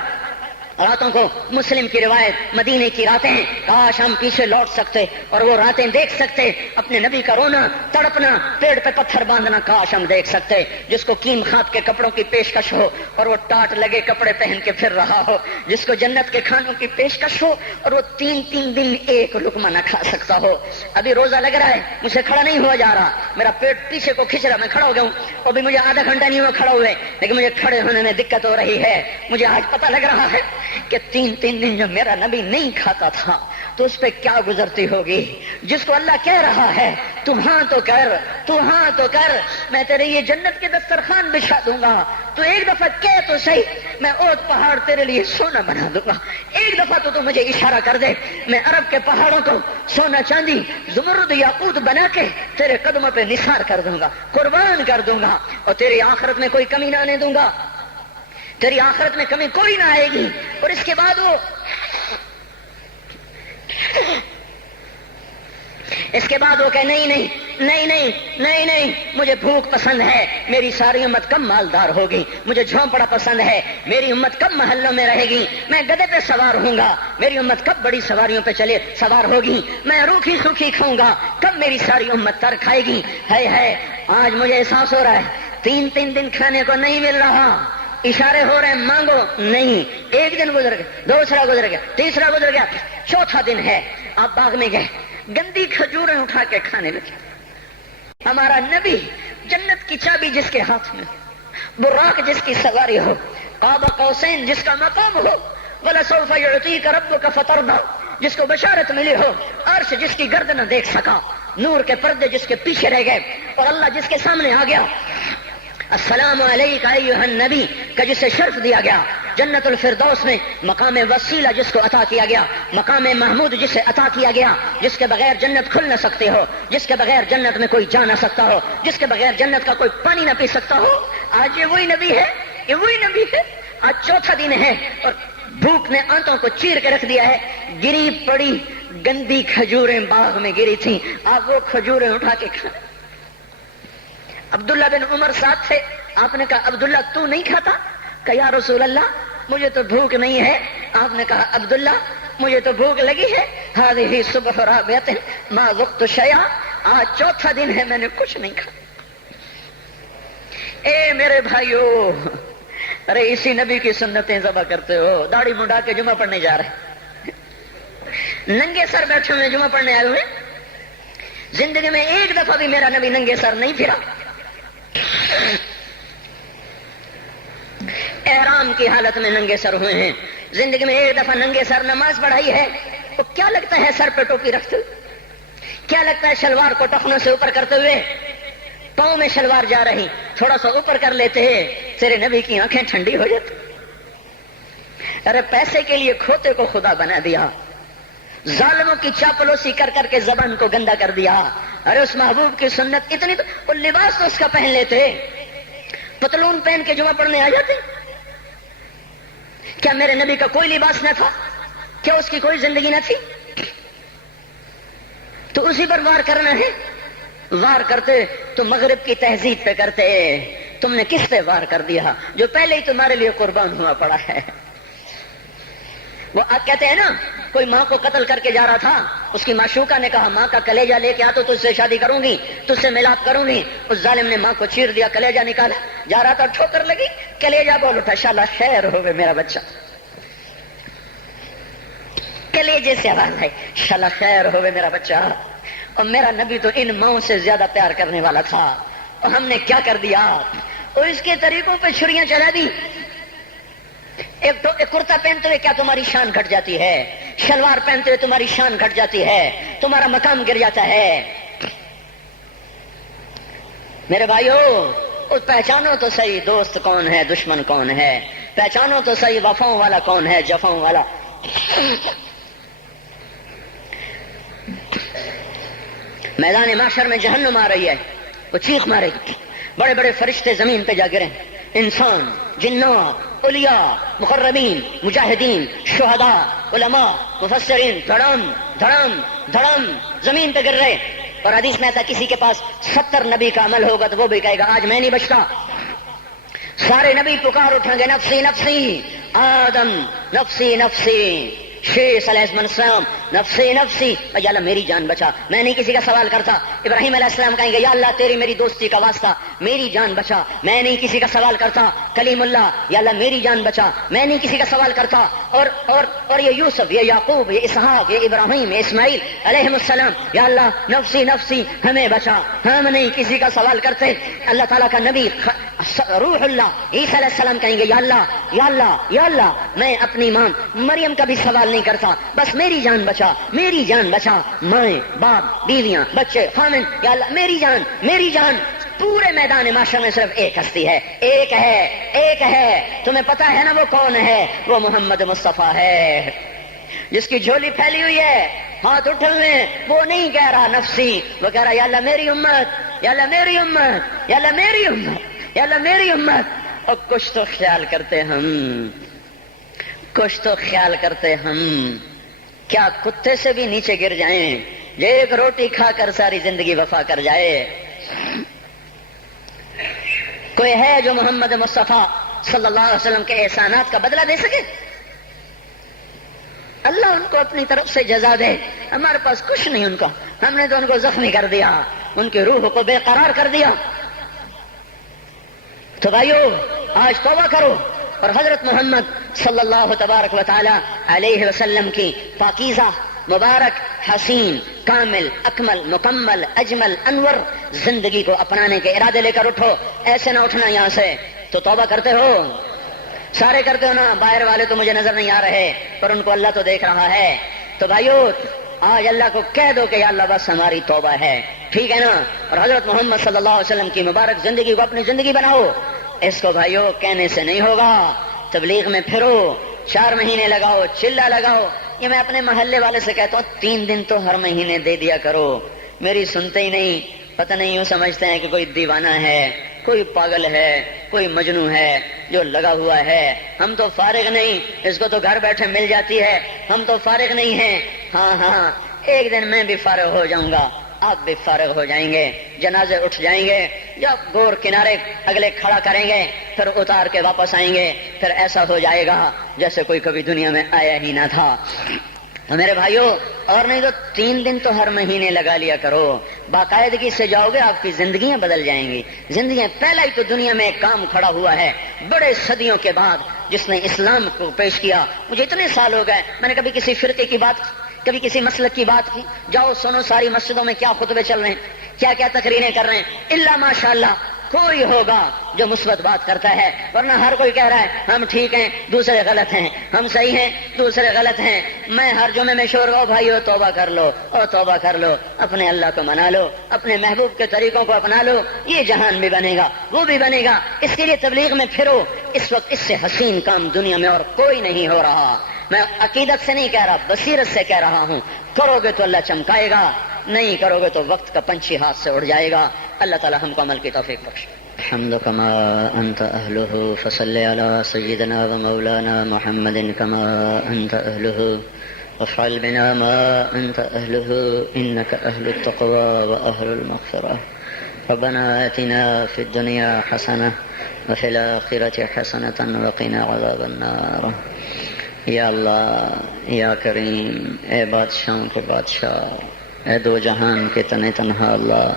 راتوں کو مسلم کی روایت، مدینے کی راتیں، کاش ہم پیچھے لوٹ سکتے اور وہ راتیں دیکھ سکتے، اپنے نبی کا رونا، تڑپنا، پیڑ پہ پتھر باندھنا، کاش ہم دیکھ سکتے، جس کو قیم خات کے کپڑوں کی پیشکش ہو اور وہ ٹاٹ لگے کپڑے پہن کے پھر رہا ہو، جس کو جنت کے کھانوں کی پیشکش ہو اور وہ 3 دن ایک لقمہ نہ کھا سکتا ہو۔ ابھی روزہ لگ رہا ہے، مجھے کھڑا نہیں ہوا جا رہا، میرا پیٹ پیچھے کو کھینچ رہا، میں کھڑا ہو گیا ہوں، ابھی مجھے آدھا گھنٹہ نہیں ہوا کھڑا ہوئے، لیکن مجھے کھڑے ہونے میں دقت ہو رہی ہے۔ مجھے آج پتہ لگ رہا ہے کہ 3 دن جو میرا نبی نہیں کھاتا تھا تو اس پہ کیا گزرتی ہوگی؟ جس کو اللہ کہہ رہا ہے تو ہاں تو کر، تو ہاں تو کر، میں تیرے یہ جنت کے دسترخوان بچھا دوں گا، تو ایک دفعہ کہہ تو صحیح، میں اوت پہاڑ تیرے لیے سونا بنا دوں گا، ایک دفعہ تو مجھے اشارہ کر دے، میں عرب کے پہاڑوں کو سونا چاندی زمرد یاقوت بنا کے تیرے قدموں پہ نثار کر دوں گا، قربان کر دوں گا، اور تیری آخرت میں کوئی کمی نہ آنے دوں گا، تیری آخرت میں کمی کوئی نہ آئے گی۔ اور اس کے بعد وہ کہ نہیں نہیں نہیں نہیں نہیں نہیں، مجھے بھوک پسند ہے، میری ساری امت کم مالدار ہوگی، مجھے جھونپڑا پسند ہے، میری امت کم محلوں میں رہے گی، میں گدھے پہ سوار ہوں گا، میری امت کب بڑی سواریوں پہ سوار ہوگی، میں روکھی سوکھی کھاؤں گا، کب میری ساری امت تر کھائے گی۔ ہے آج مجھے احساس ہو رہا ہے 3 دن کھانے کو نہیں مل رہا، اشارے ہو رہے ہیں مانگو نہیں، ایک دن گزر گیا، دوسرا گزر گیا، تیسرا گزر گیا، چوتھا دن ہے، آپ باغ میں گئے، گندی کھجوریں اٹھا کے کھانے لگے۔ ہمارا نبی جنت کی چابی جس کے ہاتھ میں، براق جس کی سواری ہو، قاب قوسین جس کا مقام ہو، وَلَسَوْفَ يُعْطِيكَ رَبُّكَ فَتَرْضَىٰ جس کو بشارت ملی ہو، عرش جس کی گرد نہ دیکھ سکا، نور کے پردے جس کے پیچھے رہ گئے، اور اللہ جس کے سامنے آ گیا، السلام علیک ایھا النبی کا جسے شرف دیا گیا، جنت الفردوس میں مقام وسیلہ جس کو عطا کیا گیا، مقام محمود جسے عطا کیا گیا، جس کے بغیر جنت کھل نہ سکتے ہو، جس کے بغیر جنت میں کوئی جا نہ سکتا ہو، جس کے بغیر جنت کا کوئی پانی نہ پی سکتا ہو، آج یہ وہی نبی ہے، یہ وہی نبی ہے۔ آج چوتھا دن ہے اور بھوک نے آنتوں کو چیر کے رکھ دیا ہے، گری پڑی گندی کھجوریں باغ میں گری تھیں، آپ وہ کھجوریں اٹھا کے کھا۔ عبداللہ بن عمر ساتھ تھے، آپ نے کہا عبداللہ تو نہیں کھاتا؟ کہ یا رسول اللہ مجھے تو بھوک نہیں ہے۔ آپ نے کہا عبداللہ مجھے تو بھوک لگی ہے، ہذہ صبح رابعۃ ما ذقت شیئا، آج چوتھا دن ہے میں نے کچھ نہیں کھا۔ اے میرے بھائیو، ارے اسی نبی کی سنتیں ذبح کرتے ہو، داڑھی منڈا کے جمعہ پڑھنے جا رہے، ننگے سر بیٹھے ہوئے جمعہ پڑھنے آئے ہوئے، زندگی میں ایک دفعہ بھی میرا نبی ننگے سر نہیں پھرا، احرام کی حالت میں ننگے سر ہوئے ہیں، زندگی میں ایک دفعہ ننگے سر نماز پڑھائی ہے، تو کیا لگتا ہے سر پہ ٹوپی رکھتے ہوئے، کیا لگتا ہے شلوار کو ٹخنوں سے اوپر کرتے ہوئے، پاؤں میں شلوار جا رہی، تھوڑا سا اوپر کر لیتے ہیں، تیرے نبی کی آنکھیں ٹھنڈی ہو جاتی۔ ارے پیسے کے لیے کھوتے کو خدا بنا دیا، ظالموں کی چاپلوسی کر کر کے زبان کو گندا کر دیا۔ ارے اس محبوب کی سنت اتنی، تو وہ لباس تو اس کا پہن لیتے، پتلون پہن کے جمعہ پڑھنے آ جاتے۔ کیا میرے نبی کا کوئی لباس نہ تھا؟ کیا اس کی کوئی زندگی نہ تھی؟ تو اسی پر وار کرنا ہے۔ وار کرتے تو مغرب کی تہذیب پہ کرتے، تم نے کس پہ وار کر دیا جو پہلے ہی تمہارے لیے قربان ہوا پڑا ہے؟ وہ کہتے ہیں نا، کوئی ماں کو قتل کر کے جا رہا تھا، اس کی معشوقہ نے کہا ماں کا کلیجہ لے کے آ تو تجھ سے شادی کروں گی، تجھ سے ملاپ کروں گی۔ اس ظالم نے ماں کو چیر دیا، کلیجہ نکالا، جا رہا تھا ٹھوکر لگی، کلیجہ بول اٹھا، شالا خیر ہوئے میرا بچہ، کلیجے سے آواز ہے، شالا خیر ہوئے میرا بچہ۔ اور میرا نبی تو ان ماؤں سے زیادہ پیار کرنے والا تھا، اور ہم نے کیا کر دیا، اور اس کے طریقوں پہ چھریاں چلا دی۔ ایک کرتا پہنتے ہوئے کیا تمہاری شان گھٹ جاتی ہے؟ شلوار پہنتے ہوئے تمہاری شان گھٹ جاتی ہے، تمہارا مقام گر جاتا ہے۔ میرے بھائیو، پہچانو تو صحیح دوست کون ہے، دشمن کون ہے، پہچانو تو صحیح وفاؤں والا کون ہے، جفاؤں والا۔ میدان معاشر میں جہنم آ رہی ہے، وہ چیخ مارے گی، بڑے بڑے فرشتے زمین پہ جا گرے، انسان، جنات، اولیاء، مقربین، مجاہدین، شہداء، علماء، مفسرین، دھڑم دھڑم دھڑم زمین پہ گر رہے۔ اور حدیث میں آتا کسی کے پاس 70 نبی کا عمل ہوگا تو وہ بھی کہے گا آج میں نہیں بچتا۔ سارے نبی پکار اٹھیں گے، نفسی نفسی، آدم نفسی نفسی، شیش علیہ السلام نفسی نفسی، یا اللہ میری جان بچا، میں نہیں کسی کا سوال کرتا۔ ابراہیم علیہ السلام کہیں گے یا اللہ تیری میری دوستی کا واسطہ میری جان بچا، میں نہیں کسی کا سوال کرتا۔ کلیم اللہ، یا اللہ میری جان بچا، میں نہیں کسی کا سوال کرتا۔ اور یہ یوسف، یہ یعقوب، یہ اسحاق، یہ ابراہیم، یہ اسماعیل علیہ السلام، یا اللہ نفسی نفسی ہمیں بچا، ہم نہیں کسی کا سوال کرتے۔ اللہ تعالیٰ کا نبی روح اللہ عیسیٰ علیہ السلام کہیں گے یا اللہ یا اللہ یا اللہ، میں اپنی ماں مریم کا بھی سوال نہیں کرتا، بس میری جان بچا، میری جان بچا، مائیں باپ بیویاں بچے خامن، یا اللہ میری جان میری جان۔ پورے میدان معاشر میں صرف ایک ہستی ہے، ایک ہے ایک ہے، تمہیں پتا ہے نا وہ کون ہے؟ وہ محمد مصطفیٰ ہے، جس کی جھولی پھیلی ہوئی ہے ہاتھ اٹھلنے، وہ نہیں کہہ رہا نفسی، وہ کہہ رہا یا اللہ میری امت، یا اللہ میری امت، یا اللہ میری امت، یا اللہ میری امت۔ اور کچھ تو خیال کرتے ہم، کچھ تو خیال کرتے ہم، کیا کتے سے بھی نیچے گر جائیں، ایک روٹی کھا کر ساری زندگی وفا کر جائے؟ کوئی ہے جو محمد مصطفیٰ صلی اللہ علیہ وسلم کے احسانات کا بدلہ دے سکے؟ اللہ ان کو اپنی طرف سے جزا دے، ہمارے پاس کچھ نہیں ان کا، ہم نے تو ان کو زخمی کر دیا، ان کی روح کو بے قرار کر دیا۔ تو بھائیو آج توبہ کرو اور حضرت محمد صلی اللہ تبارک و تعالی علیہ وسلم کی پاکیزہ مبارک حسین کامل اکمل مکمل اجمل انور زندگی کو اپنانے کے ارادے لے کر اٹھو۔ ایسے نہ اٹھنا یہاں سے، تو توبہ کرتے ہو، سارے کرتے ہو نا، باہر والے تو مجھے نظر نہیں آ رہے پر ان کو اللہ تو دیکھ رہا ہے۔ تو بھائیو آج اللہ کو کہہ دو کہ یا اللہ بس ہماری توبہ ہے، ٹھیک ہے نا؟ اور حضرت محمد صلی اللہ علیہ وسلم کی مبارک زندگی کو اپنی زندگی بناؤ۔ اس کو بھائیو کہنے سے نہیں ہوگا، تبلیغ میں پھرو، 4 مہینے لگاؤ، چلہ لگاؤ۔ یہ میں اپنے محلے والے سے کہتا ہوں 3 دن تو ہر مہینے دے دیا کرو، میری سنتے ہی نہیں، پتہ نہیں یوں سمجھتے ہیں کہ کوئی دیوانہ ہے، کوئی پاگل ہے، کوئی مجنون ہے جو لگا ہوا ہے۔ ہم تو فارغ نہیں، اس کو تو گھر بیٹھے مل جاتی ہے، ہم تو فارغ نہیں ہیں۔ ہاں ہاں ایک دن میں بھی فارغ ہو جاؤں گا، آپ بھی فارغ ہو جائیں گے، جنازے اٹھ جائیں گے، جب گور کنارے اگلے کھڑا کریں گے پھر اتار کے واپس آئیں گے، پھر ایسا ہو جائے گا جیسے کوئی کبھی دنیا میں آیا ہی نہ تھا۔ میرے بھائیو اور نہیں تو 3 دن تو ہر مہینے لگا لیا کرو، باقاعدگی سے جاؤ گے آپ کی زندگیاں بدل جائیں گی۔ زندگیاں پہلا ہی تو دنیا میں ایک کام کھڑا ہوا ہے بڑے صدیوں کے بعد جس نے اسلام کو پیش کیا۔ مجھے اتنے سال ہو گئے میں نے کبھی کسی فرقے کی بات، کبھی کسی مسلک کی بات کی، جاؤ سنو ساری مسجدوں میں کیا خطبے چل رہے ہیں، کیا کیا تقریریں کر رہے ہیں، الا ماشاءاللہ کوئی ہوگا جو مثبت بات کرتا ہے، ورنہ ہر کوئی کہہ رہا ہے ہم ٹھیک ہیں دوسرے غلط ہیں، ہم صحیح ہیں دوسرے غلط ہیں۔ میں ہر جمعے میں شور گاؤں بھائیو توبہ کر لو، اور توبہ کر لو، اپنے اللہ کو منا لو، اپنے محبوب کے طریقوں کو اپنا لو، یہ جہان بھی بنے گا وہ بھی بنے گا۔ اس کے لیے تبلیغ میں پھرو، اس وقت اس سے حسین کام دنیا میں اور کوئی نہیں ہو رہا۔ میں عقیدت سے نہیں کہہ رہا، بصیرت سے کہہ رہا ہوں، کرو گے تو اللہ چمکائے گا، نہیں کرو گے تو وقت کا پنچھی ہاتھ سے اڑ جائے گا۔ اللہ تعالی ہم کو عمل کی توفیق بخشے۔ الحمد كما أنت أهله فصل على سيدنا ومولانا محمد كما أنت أهله وافعل بنا ما أنت أهله إنك أهل التقوى وأهل المغفرة ربنا آتنا في الدنيا حسنة وفي الآخرة حسنة وقنا عذاب النار۔ یا اللہ یا کریم، اے بادشاہوں کے بادشاہ، اے 2 جہان کے تنے تنہا اللہ،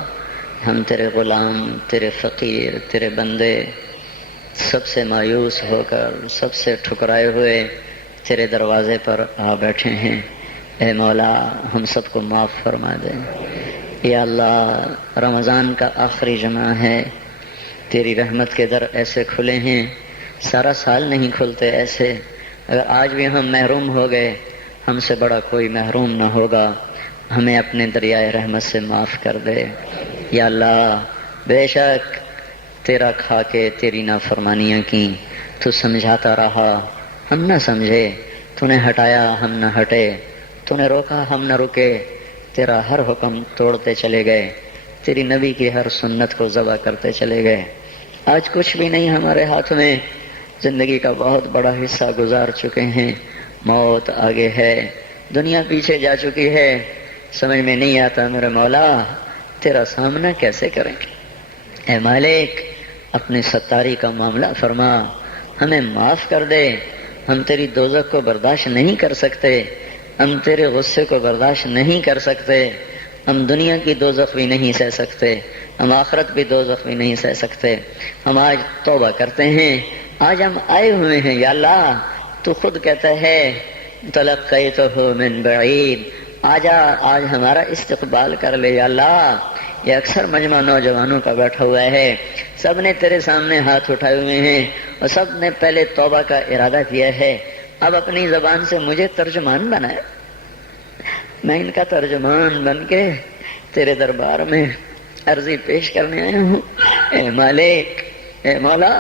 ہم تیرے غلام، تیرے فقیر، تیرے بندے، سب سے مایوس ہو کر، سب سے ٹھکرائے ہوئے تیرے دروازے پر آ بیٹھے ہیں۔ اے مولا ہم سب کو معاف فرما دے۔ یا اللہ رمضان کا آخری جمعہ ہے، تیری رحمت کے در ایسے کھلے ہیں، سارا سال نہیں کھلتے ایسے۔ اگر آج بھی ہم محروم ہو گئے، ہم سے بڑا کوئی محروم نہ ہوگا، ہمیں اپنے دریائے رحمت سے معاف کر دے۔ یا اللہ بے شک تیرا کھا کے تیری نافرمانیاں کی، تو سمجھاتا رہا ہم نہ سمجھے، تو نے ہٹایا ہم نہ ہٹے، تو نے روکا ہم نہ رکے، تیرا ہر حکم توڑتے چلے گئے، تیری نبی کی ہر سنت کو ذبح کرتے چلے گئے۔ آج کچھ بھی نہیں ہمارے ہاتھ میں، زندگی کا بہت بڑا حصہ گزار چکے ہیں، موت آگے ہے، دنیا پیچھے جا چکی ہے، سمجھ میں نہیں آتا میرے مولا تیرا سامنا کیسے کریں گے۔ اے مالک اپنی ستاری کا معاملہ فرما، ہمیں معاف کر دے، ہم تیری دوزخ کو برداشت نہیں کر سکتے، ہم تیرے غصے کو برداشت نہیں کر سکتے، ہم دنیا کی دوزخ بھی نہیں سہ سکتے، ہم آخرت بھی دوزخ بھی نہیں سہ سکتے۔ ہم آج توبہ کرتے ہیں، آج ہم آئے ہوئے ہیں یا اللہ، تو خود کہتا ہے تلقیتہ من بعید، آجا آج ہمارا استقبال کر لے یا اللہ۔ یہ اکثر مجمع نوجوانوں کا بیٹھا ہوا ہے، سب نے تیرے سامنے ہاتھ اٹھائے ہوئے ہیں اور سب نے پہلے توبہ کا ارادہ کیا ہے، اب اپنی زبان سے مجھے ترجمان بنائے، میں ان کا ترجمان بن کے تیرے دربار میں عرضی پیش کرنے آیا ہوں۔ اے مالک، اے مولا،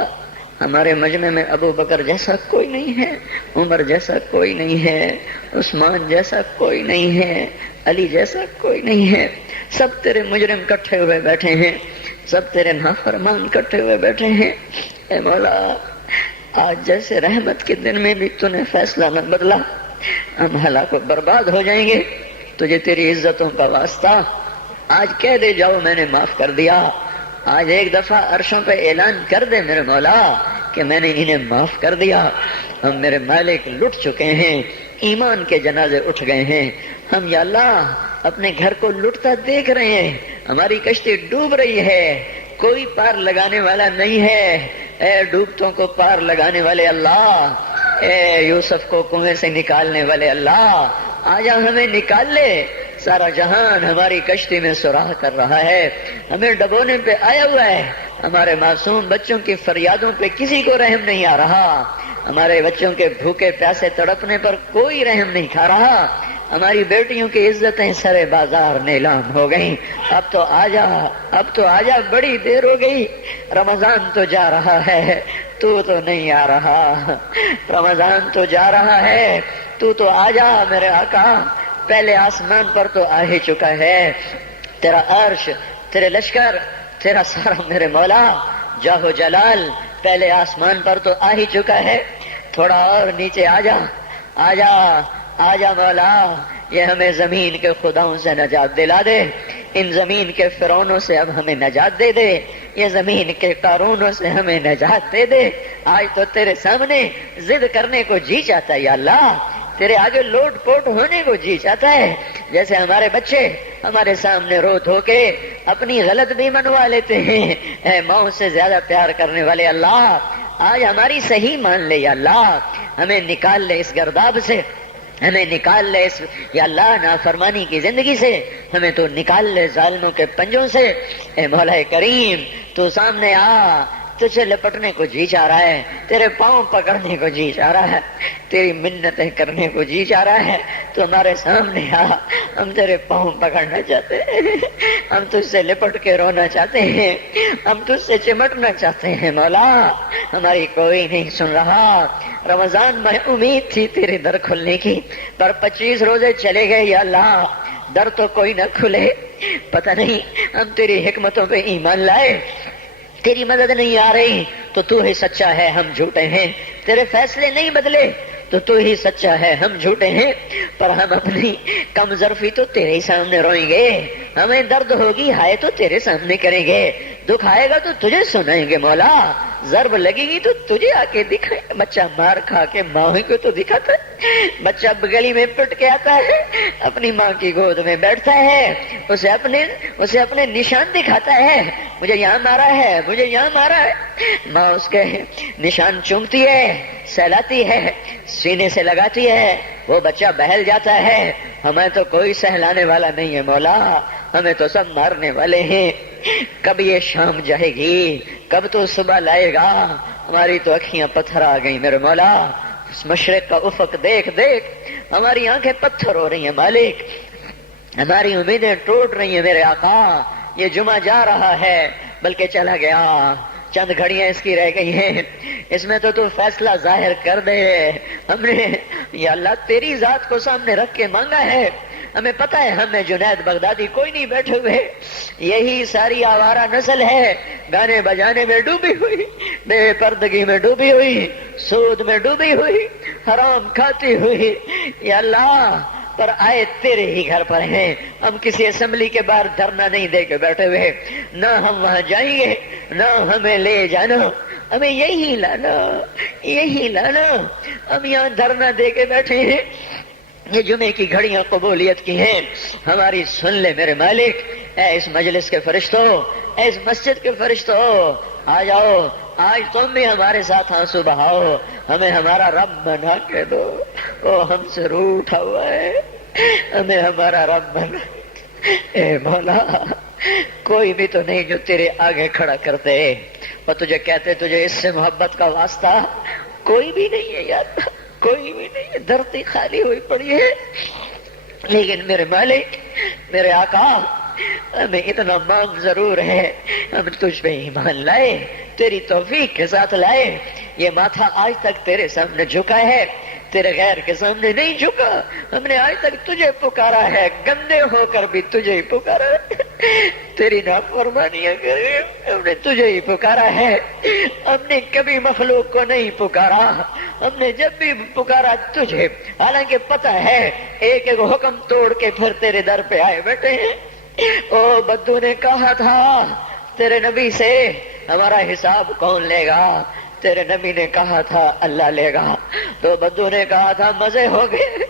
ہمارے مجمع میں ابو بکر جیسا کوئی نہیں ہے، عمر جیسا کوئی نہیں ہے، عثمان جیسا کوئی نہیں ہے، علی جیسا کوئی نہیں ہے، سب تیرے مجرم کٹھے ہوئے بیٹھے ہیں، سب تیرے نافرمان کٹھے ہوئے بیٹھے ہیں۔ اے مولا، آج جیسے رحمت کے دن میں بھی تو نے فیصلہ نہ بدلا، ہم ہلاک و برباد ہو جائیں گے، تجھے تیری عزتوں کا واسطہ آج کہہ دے جاؤ میں نے معاف کر دیا، آج ایک دفعہ عرشوں پہ اعلان کر دے میرے مولا کہ میں نے انہیں معاف کر دیا۔ ہم میرے مالک لٹ چکے ہیں، ایمان کے جنازے اٹھ گئے ہیں، ہم یا اللہ اپنے گھر کو لٹتا دیکھ رہے ہیں، ہماری کشتی ڈوب رہی ہے، کوئی پار لگانے والا نہیں ہے۔ اے ڈوبتوں کو پار لگانے والے اللہ، اے یوسف کو کنویں سے نکالنے والے اللہ، آجا ہمیں نکال لے، سارا جہان ہماری کشتی میں سراغ کر رہا ہے، ہمیں ڈبونے پہ آیا ہوا ہے، ہمارے معصوم بچوں کی فریادوں پہ کسی کو رحم نہیں آ رہا، ہمارے بچوں کے بھوکے پیاسے تڑپنے پر کوئی رحم نہیں کھا رہا، ہماری بیٹیوں کی عزتیں سرے بازار نیلام ہو گئیں، اب تو آجا، اب تو آجا، بڑی دیر ہو گئی، رمضان تو جا رہا ہے، تو نہیں آ رہا، رمضان تو جا رہا ہے، تو آجا میرے آقا، پہلے آسمان پر تو آ ہی چکا ہے، تیرا عرش، تیرے لشکر، تیرا سارا میرے مولا جاہو جلال پہلے آسمان پر تو آ ہی چکا ہے، تھوڑا اور نیچے آجا، آجا، آجا مولا، یہ ہمیں زمین کے خداؤں سے نجات دلا دے، ان زمین کے فرعونوں سے اب ہمیں نجات دے دے، یہ زمین کے قارونوں سے ہمیں نجات دے دے، آج تو تیرے سامنے ضد کرنے کو جی چاہتا ہے یا اللہ، تیرے آگے لوٹ پوٹ ہونے کو جی چاہتا ہے، جیسے ہمارے بچے ہمارے سامنے رو دھو کے اپنی غلط بھی منوا لیتے ہیں، اے ماں سے زیادہ پیار کرنے والے اللہ، آج ہماری صحیح مان لے یا اللہ، ہمیں نکال لے اس گرداب سے، ہمیں نکال لے اس یا اللہ نافرمانی کی زندگی سے، ہمیں تو نکال لے ظالموں کے پنجوں سے، اے مولا کریم تو سامنے آ، تجھے لپٹنے کو جی چاہ رہا ہے، تیرے پاؤں پکڑنے کو جی چاہ رہا ہے، تیری منتیں کرنے کو جی چاہ رہا ہے، تو ہمارے سامنے آ، ہم تیرے پاؤں پکڑنا چاہتے ہیں، ہم تجھ سے لپٹ کے رونا چاہتے ہیں، ہم تجھ سے چمٹنا چاہتے ہیں مولا، ہماری کوئی نہیں سن رہا، رمضان میں امید تھی تیرے در کھلنے کی، پر 25 روزے چلے گئے یا اللہ، در تو کوئی نہ کھلے، پتہ نہیں ہم تیری حکمتوں پہ ایمان لائے، تیری مدد نہیں آ رہی تو ہی سچا ہے، ہم جھوٹے ہیں، تیرے فیصلے نہیں بدلے تو ہی سچا ہے، ہم جھوٹے ہیں، پر ہم اپنی کم ظرفی تو تیرے ہی سامنے روئیں گے، ہمیں درد ہوگی ہائے تو تیرے سامنے کریں گے، دکھ آئے گا تو تجھے سنائیں گے مولا، ضرب لگے گی تو تجھے آ کے دکھائے، بچہ مار کھا کے ماں کو تو دکھاتا ہے، بچہ گلی میں پٹ کے آتا ہے، اپنی ماں کی گود میں بیٹھتا ہے، اسے اپنے نشان دکھاتا ہے، مجھے یہاں مارا ہے، مجھے یہاں مارا ہے، ماں اس کے نشان چومتی ہے، سہلاتی ہے، سینے سے لگاتی ہے، وہ بچہ بہل جاتا ہے، ہمیں تو کوئی سہلانے والا نہیں ہے مولا، ہمیں تو سب مارنے والے ہیں، کب یہ شام جائے گی، کب تو صبح لائے گا، ہماری تو اکھیاں پتھر آ گئی میرے مولا، اس مشرق کا افق دیکھ دیکھ ہماری آنکھیں پتھر ہو رہی ہیں مالک، ہماری امیدیں ٹوٹ رہی ہیں میرے آقا، یہ جمعہ جا رہا ہے بلکہ چلا گیا، چند گھڑیاں اس کی رہ گئی ہیں، اس میں تو فیصلہ ظاہر کر دے، ہم نے یا اللہ تیری ذات کو سامنے رکھ کے مانگا ہے، ہمیں پتہ ہے ہمیں جنید بغدادی کوئی نہیں بیٹھے ہوئے، یہی ساری آوارہ نسل ہے، گانے بجانے میں ڈوبی ہوئی، بے پردگی میں ڈوبی ہوئی، سود میں ڈوبی ہوئی، حرام کھاتی ہوئی، یا اللہ پر آئے تیرے ہی گھر پر ہیں، ہم کسی اسمبلی کے باہر دھرنا نہیں دے کے بیٹھے ہوئے، نہ ہم وہاں جائیں گے، نہ ہمیں لے جانا، ہمیں یہی لانا، یہی لانا، ہم یہاں دھرنا دے کے بیٹھے ہیں، یہ جمعے کی گھڑیاں قبولیت کی ہیں، ہماری سن لے میرے مالک، اے اس مجلس کے فرشتوں، اے اس مسجد کے فرشتوں، آ جاؤ، آج تم بھی ہمارے ساتھ آنسو بہاؤ، ہمیں ہمارا رب بنا کے دو، وہ ہم سے روٹھا ہوا ہے، ہمیں ہمارا رب بنا، اے مولا کوئی بھی تو نہیں جو تیرے آگے کھڑا کرتے اور تجھے کہتے تجھے اس سے محبت کا واسطہ، کوئی بھی نہیں ہے یار، کوئی بھی نہیں ہے، دھرتی خالی ہوئی پڑی ہے۔ لیکن میرے مالک، میرے آقا، ہمیں اتنا مانگ ضرور ہے، ہم تجھ پہ ایمان لائے، تیری توفیق کے ساتھ لائے، یہ ماتھا آج تک تیرے سامنے جھکا ہے، تیرے غیر کے سامنے نہیں جھکا، ہم نے آج تک تجھے پکارا ہے، گندے ہو کر بھی تجھے ہی پکارا ہے، تیری نافرمانیاں کرے ہم نے تجھے ہی پکارا ہے، ہم نے کبھی مخلوق کو نہیں پکارا، ہم نے جب بھی پکارا تجھے، حالانکہ پتہ ہے ایک ایک حکم توڑ کے پھر تیرے در پہ آئے بیٹھے ہیں۔ او بدو نے کہا تھا تیرے نبی سے ہمارا حساب کون لے گا؟ تیرے نبی نے کہا تھا اللہ لے گا، تو بدو نے کہا تھا مزے ہو گئے،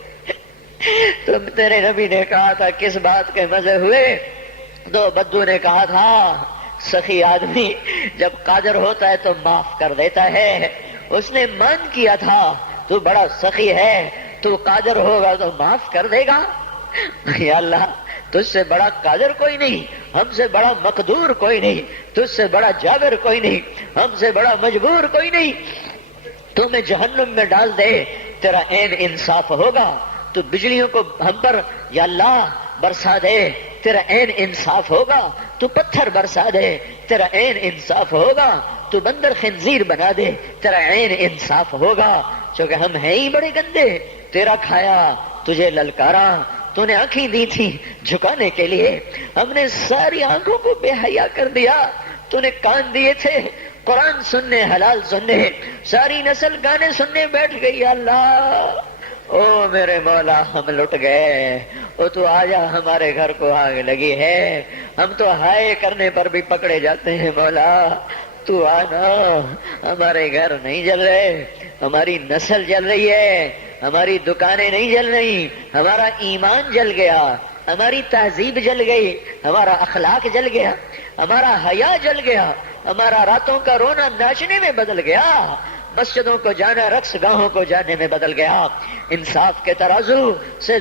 تم تیرے نبی نے کہا تھا کس بات کے مزے ہوئے؟ تو بدو نے کہا تھا سخی آدمی جب قادر ہوتا ہے تو معاف کر دیتا ہے، اس نے مان کیا تھا تو بڑا سخی ہے، تو قادر ہوگا تو معاف کر دے گا۔ یا اللہ تجھ سے بڑا قادر کوئی نہیں، ہم سے بڑا مقدور کوئی نہیں، تجھ سے بڑا جابر کوئی نہیں، ہم سے بڑا مجبور کوئی نہیں، تو میں جہنم میں ڈال دے تیرا عین انصاف ہوگا، تو بجلیوں کو ہم پر یا اللہ برسا دے تیرا عین انصاف ہوگا، تو پتھر برسا دے تیرا عین انصاف ہوگا، تو بندر خنزیر بنا دے تیرا عین انصاف ہوگا، چونکہ ہم ہیں ہی بڑے گندے، تیرا کھایا تجھے للکارا، تو نے آنکھیں دی تھی جھکانے کے لیے، ہم نے ساری آنکھوں کو بے حیا کر دیا، تو نے کان دیے تھے قرآن سننے حلال سننے، ساری نسل گانے سننے بیٹھ گئی۔ اللہ او میرے مولا ہم لٹ گئے، او تو آجا ہمارے گھر کو آگ لگی ہے، ہم تو ہائے کرنے پر بھی پکڑے جاتے ہیں، مولا تو آنا، ہمارے گھر نہیں جل رہے، ہماری نسل جل رہی ہے، ہماری دکانیں نہیں جل رہی، ہمارا ایمان جل گیا، ہماری تہذیب جل گئی، ہمارا اخلاق جل گیا، ہمارا حیا جل گیا، ہمارا راتوں کا رونا ناچنے میں بدل گیا، مسجدوں کو جانا رقص گاہوں کو جانے میں بدل گیا، انصاف کے ترازو سے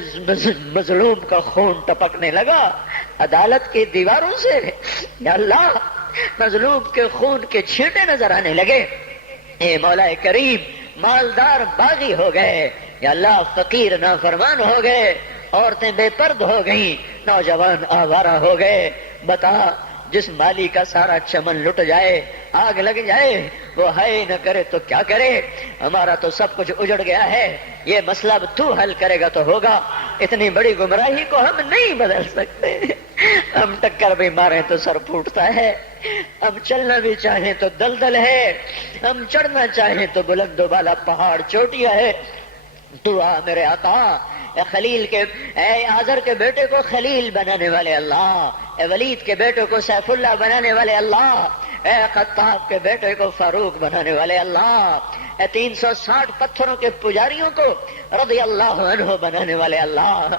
مظلوم کا خون ٹپکنے لگا، عدالت کی دیواروں سے یا اللہ مظلوم کے خون کے چھینٹے نظر آنے لگے۔ اے مولا کریم مالدار باغی ہو گئے، یا اللہ فقیر نافرمان ہو گئے، عورتیں بے پرد ہو گئیں، نوجوان آوارہ ہو گئے، بتا جس مالی کا سارا چمن لٹ جائے، آگ لگ جائے، وہ ہائے نہ کرے تو کیا کرے؟ ہمارا تو سب کچھ اجڑ گیا ہے، یہ مسئلہ اب تو حل کرے گا تو ہوگا، اتنی بڑی گمراہی کو ہم نہیں بدل سکتے، ہم ٹکر بھی ماریں تو سر پھوٹتا ہے، ہم چلنا بھی چاہیں تو دلدل ہے، ہم چڑھنا چاہیں تو بلند و بالا پہاڑ چوٹیاں ہے، تو آ میرے آقا، اے خلیل کے، اے آزر کے بیٹے کو خلیل بنانے والے اللہ، اے ولید کے بیٹے کو سیف اللہ بنانے والے اللہ، اے خطاب کے بیٹے کو فاروق بنانے والے اللہ، اے 360 پتھروں کے پجاریوں کو رضی اللہ عنہ بنانے والے اللہ،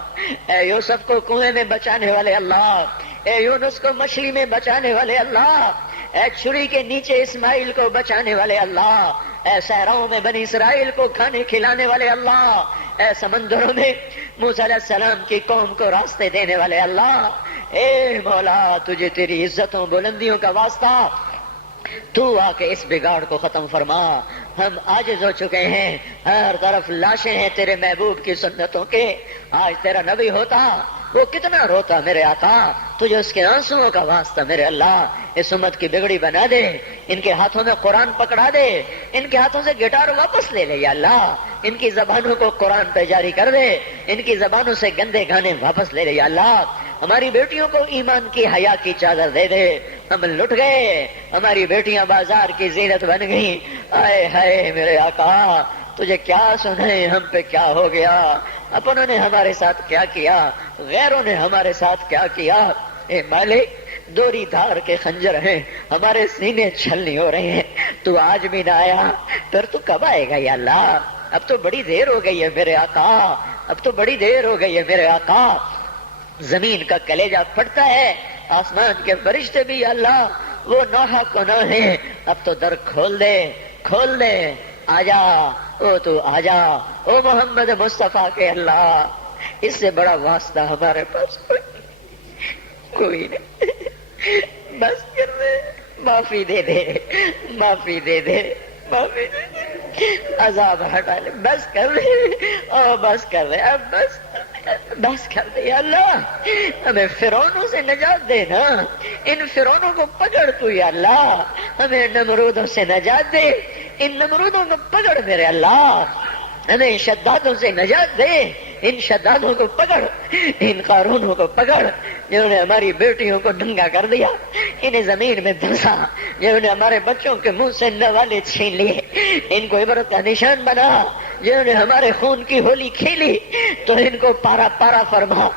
اے یوسف کو کنویں میں بچانے والے اللہ، اے یونس کو مچھلی میں بچانے والے اللہ، اے چھری کے نیچے اسماعیل کو بچانے والے اللہ، اے صحراؤں میں بنی اسرائیل کو کھانے کھلانے والے اللہ، اے سمندروں میں موسیٰ علیہ السلام کی قوم کو راستے دینے والے اللہ، اے مولا تجھے تیری عزتوں بلندیوں کا واسطہ، تو آ کے اس بگاڑ کو ختم فرما، ہم عاجز ہو چکے ہیں، ہر طرف لاشیں ہیں تیرے محبوب کی سنتوں کے، آج تیرا نبی ہوتا وہ کتنا روتا میرے آقا، تجھے اس کے آنسوؤں کا واسطہ میرے اللہ اس امت کی بگڑی بنا دے، ان کے ہاتھوں میں قرآن پکڑا دے، ان کے ہاتھوں سے گٹار واپس لے لے یا اللہ، ان کی زبانوں کو قرآن پہ جاری کر دے، ان کی زبانوں سے گندے گانے واپس لے لے یا اللہ، ہماری بیٹیوں کو ایمان کی حیا کی چادر دے دے، ہم لٹ گئے، ہماری بیٹیاں بازار کی زینت بن گئیں، آئے ہائے میرے آقا تجھے کیا سنائیں ہم پہ کیا ہو گیا، اپنوں نے ہمارے ساتھ کیا کیا، غیروں نے ہمارے ساتھ کیا کیا، اے مالک دوری دھار کے خنجر ہیں، ہمارے سینے چھلنی ہو رہے ہیں، تو آج بھی نہ آیا، پھر تو کب آئے گا یا اللہ، اب تو بڑی دیر ہو گئی ہے میرے آقا، اب تو بڑی دیر ہو گئی ہے میرے آقا، زمین کا کلیجہ پھٹتا ہے، آسمان کے فرشتے بھی اللہ وہ نوحہ کو نہ ہیں، اب تو در کھول دے، کھول دے، آجا او تو آجا او محمد مصطفیٰ کے اللہ، اس سے بڑا واسطہ ہمارے پاس کوئی نہیں۔ بس کر دے، معافی دے دے، معافی دے دے، معافی دے دے، عذاب ہٹا لے، بس کر دے، او بس کر دے، اب بس کر دے یا اللہ، ہمیں فرعونوں سے نجات دے نا، ان فرعونوں کو پکڑ تو یا اللہ، ہمیں نمرودوں سے نجات دے، ان نمرودوں کو پکڑ میرے اللہ، ہمیں شدادوں سے نجات دے، ان شدادوں کو پکڑ، ان قارونوں کو پکڑ جنہوں نے ہماری بیٹیوں کو ننگا کر دیا، انہیں زمین میں دھنسا، جنہوں نے ہمارے بچوں کے منہ سے نوالے چھین لیے، ان کو عبرت کا نشان بنا، جنہوں نے ہمارے خون کی ہولی کھیلی تو ان کو پارا پارا فرما،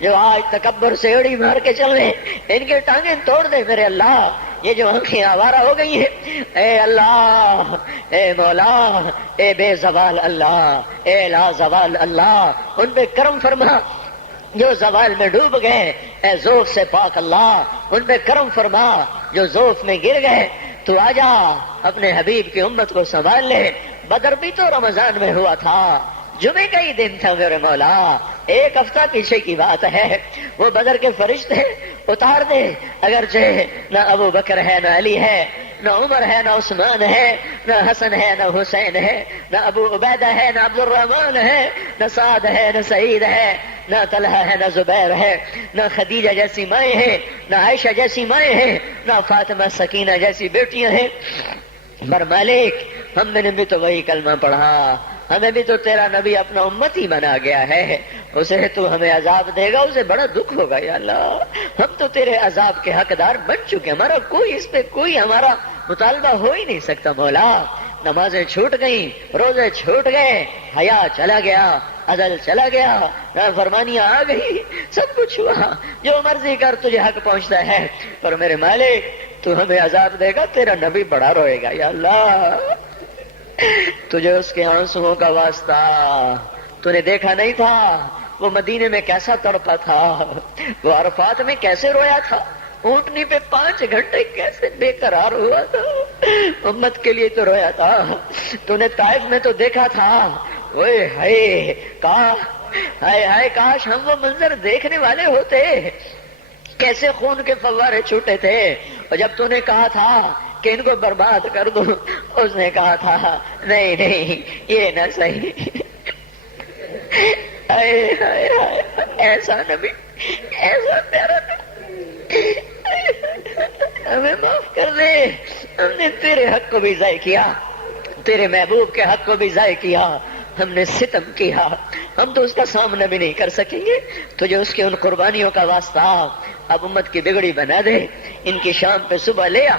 جو آج تکبر سے اڑی مار کے چل رہے ان کے ٹانگیں توڑ دے میرے اللہ، یہ جو آنکھیں آوارہ ہو گئی ہیں، اے اللہ، اے مولا، اے بے زوال اللہ، اے لا زوال اللہ، ان پہ کرم فرما، جو زوال میں ڈوب گئے اے ذوف سے پاک اللہ، ان پہ کرم فرما، جو ذوف میں گر گئے تو آجا اپنے حبیب کی امت کو سنبھال لے، بدر بھی تو رمضان میں ہوا تھا، جمعے کا ہی دن تھا میرے مولا، ایک ہفتہ پیچھے کی بات ہے، وہ بدر کے فرشتے اتار دے، اگرچہ نہ ابو بکر ہے، نہ علی ہے، نہ عمر ہے، نہ عثمان ہے، نہ حسن ہے، نہ حسین ہے، نہ ابو عبیدہ ہے، نہ عبد الرحمن ہے، نہ سعد ہے، نہ سعید ہے، نہ طلحہ ہے، نہ زبیر ہے، نہ خدیجہ جیسی مائیں ہیں، نہ عائشہ جیسی مائیں ہیں، نہ فاطمہ سکینہ جیسی بیٹیاں ہیں، پر مالک ہم نے بھی تو وہی کلمہ پڑھا، ہمیں بھی تو تیرا نبی اپنا امتی بنا گیا ہے، اسے تو ہمیں عذاب دے گا، اسے بڑا دکھ ہوگا یا اللہ، ہم تو تیرے عذاب کے حقدار بن چکے، ہمارا کوئی اس پہ کوئی ہمارا مطالبہ ہو ہی نہیں سکتا مولا، نمازیں چھوٹ گئیں، روزے چھوٹ گئے، حیا چلا گیا، عدل چلا گیا، نافرمانیاں آ گئی، سب کچھ ہوا، جو مرضی کر تجھے حق پہنچتا ہے، پر میرے مالک تو ہمیں عذاب دے گا، تیرا نبی بڑا روئے گا یا اللہ، تجھے اس کے آنسوؤں کا واسطہ، تو نے دیکھا نہیں تھا وہ مدینے میں کیسا تڑپا تھا، وہ عرفات میں کیسے رویا تھا، اونٹنی پہ 5 گھنٹے کیسے بے قرار ہوا تھا، امت کے لیے تو رویا تھا، تو نے طائف میں تو دیکھا تھا، اوئے ہائے کاش ہم وہ منظر دیکھنے والے ہوتے، کیسے خون کے فوارے چھوٹے تھے، اور جب تو نے کہا تھا کہ ان کو برباد کر دو، اس نے کہا تھا نہیں نہیں یہ نہ صحیح، ایسا نبی، ایسا پیارا نبی، ہمیں معاف کر دے، ہم نے تیرے حق کو بھی ضائع کیا، تیرے محبوب کے حق کو بھی ضائع کیا، ہم نے ستم کیا، ہم تو اس کا سامنا بھی نہیں کر سکیں گے، تجھے اس کے ان قربانیوں کا واسطہ اب امت کی بگڑی بنا دے، ان کی شام پہ صبح لے آ،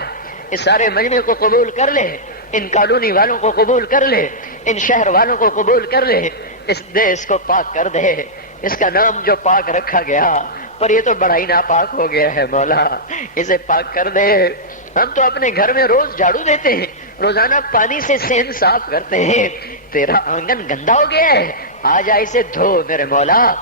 اس سارے مجمع کو قبول کر لے، ان کالونی والوں کو قبول کر لے، ان شہر والوں کو قبول کر لے، اس دیس کو پاک کر دے، اس کا نام جو پاک رکھا گیا پر یہ تو بڑا ہی ناپاک ہو گیا ہے مولا، اسے پاک کر دے، ہم تو اپنے گھر میں روز جھاڑو دیتے ہیں، روزانہ پانی سے صحن صاف کرتے ہیں، تیرا آنگن گندا ہو گیا ہے، آ جا اسے دھو میرے مولا،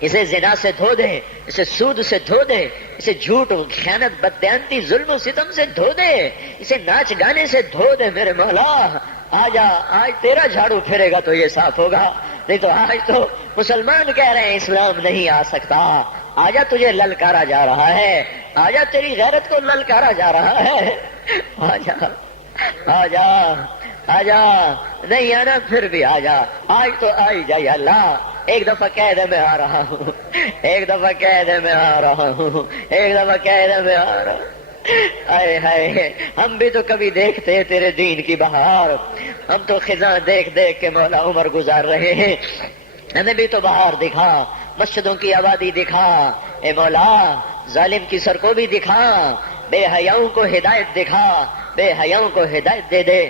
اسے زنا سے دھو دے، اسے سود سے دھو دے، اسے جھوٹ خیانت بددیانتی ظلم و ستم سے دھو دے، اسے ناچ گانے سے دھو دے میرے مولا، آجا، آج تیرا جھاڑو پھرے گا تو یہ صاف ہوگا، نہیں تو آج تو مسلمان کہہ رہے ہیں اسلام نہیں آ سکتا، آجا تجھے للکارا جا رہا ہے، آجا تیری غیرت کو للکارا جا رہا ہے، آجا آجا آجا، نہیں آنا پھر بھی آجا، آج تو آئی جا یا اللہ، ایک دفعہ کہہ دے میں آ رہا ہوں، ایک دفعہ کہہ دے میں آ رہا ہوں، ایک دفعہ کہہ دے میں آ رہا ہوں، آئے ہائے ہم بھی تو کبھی دیکھتے تیرے دین کی بہار، ہم تو خزاں دیکھ دیکھ کے مولا عمر گزار رہے ہیں، ہمیں بھی تو بہار دکھا، مسجدوں کی آبادی دکھا، اے مولا ظالم کی سر کو بھی دکھا، بے حیاؤں کو ہدایت دکھا، بے حیاؤں کو ہدایت دے دے۔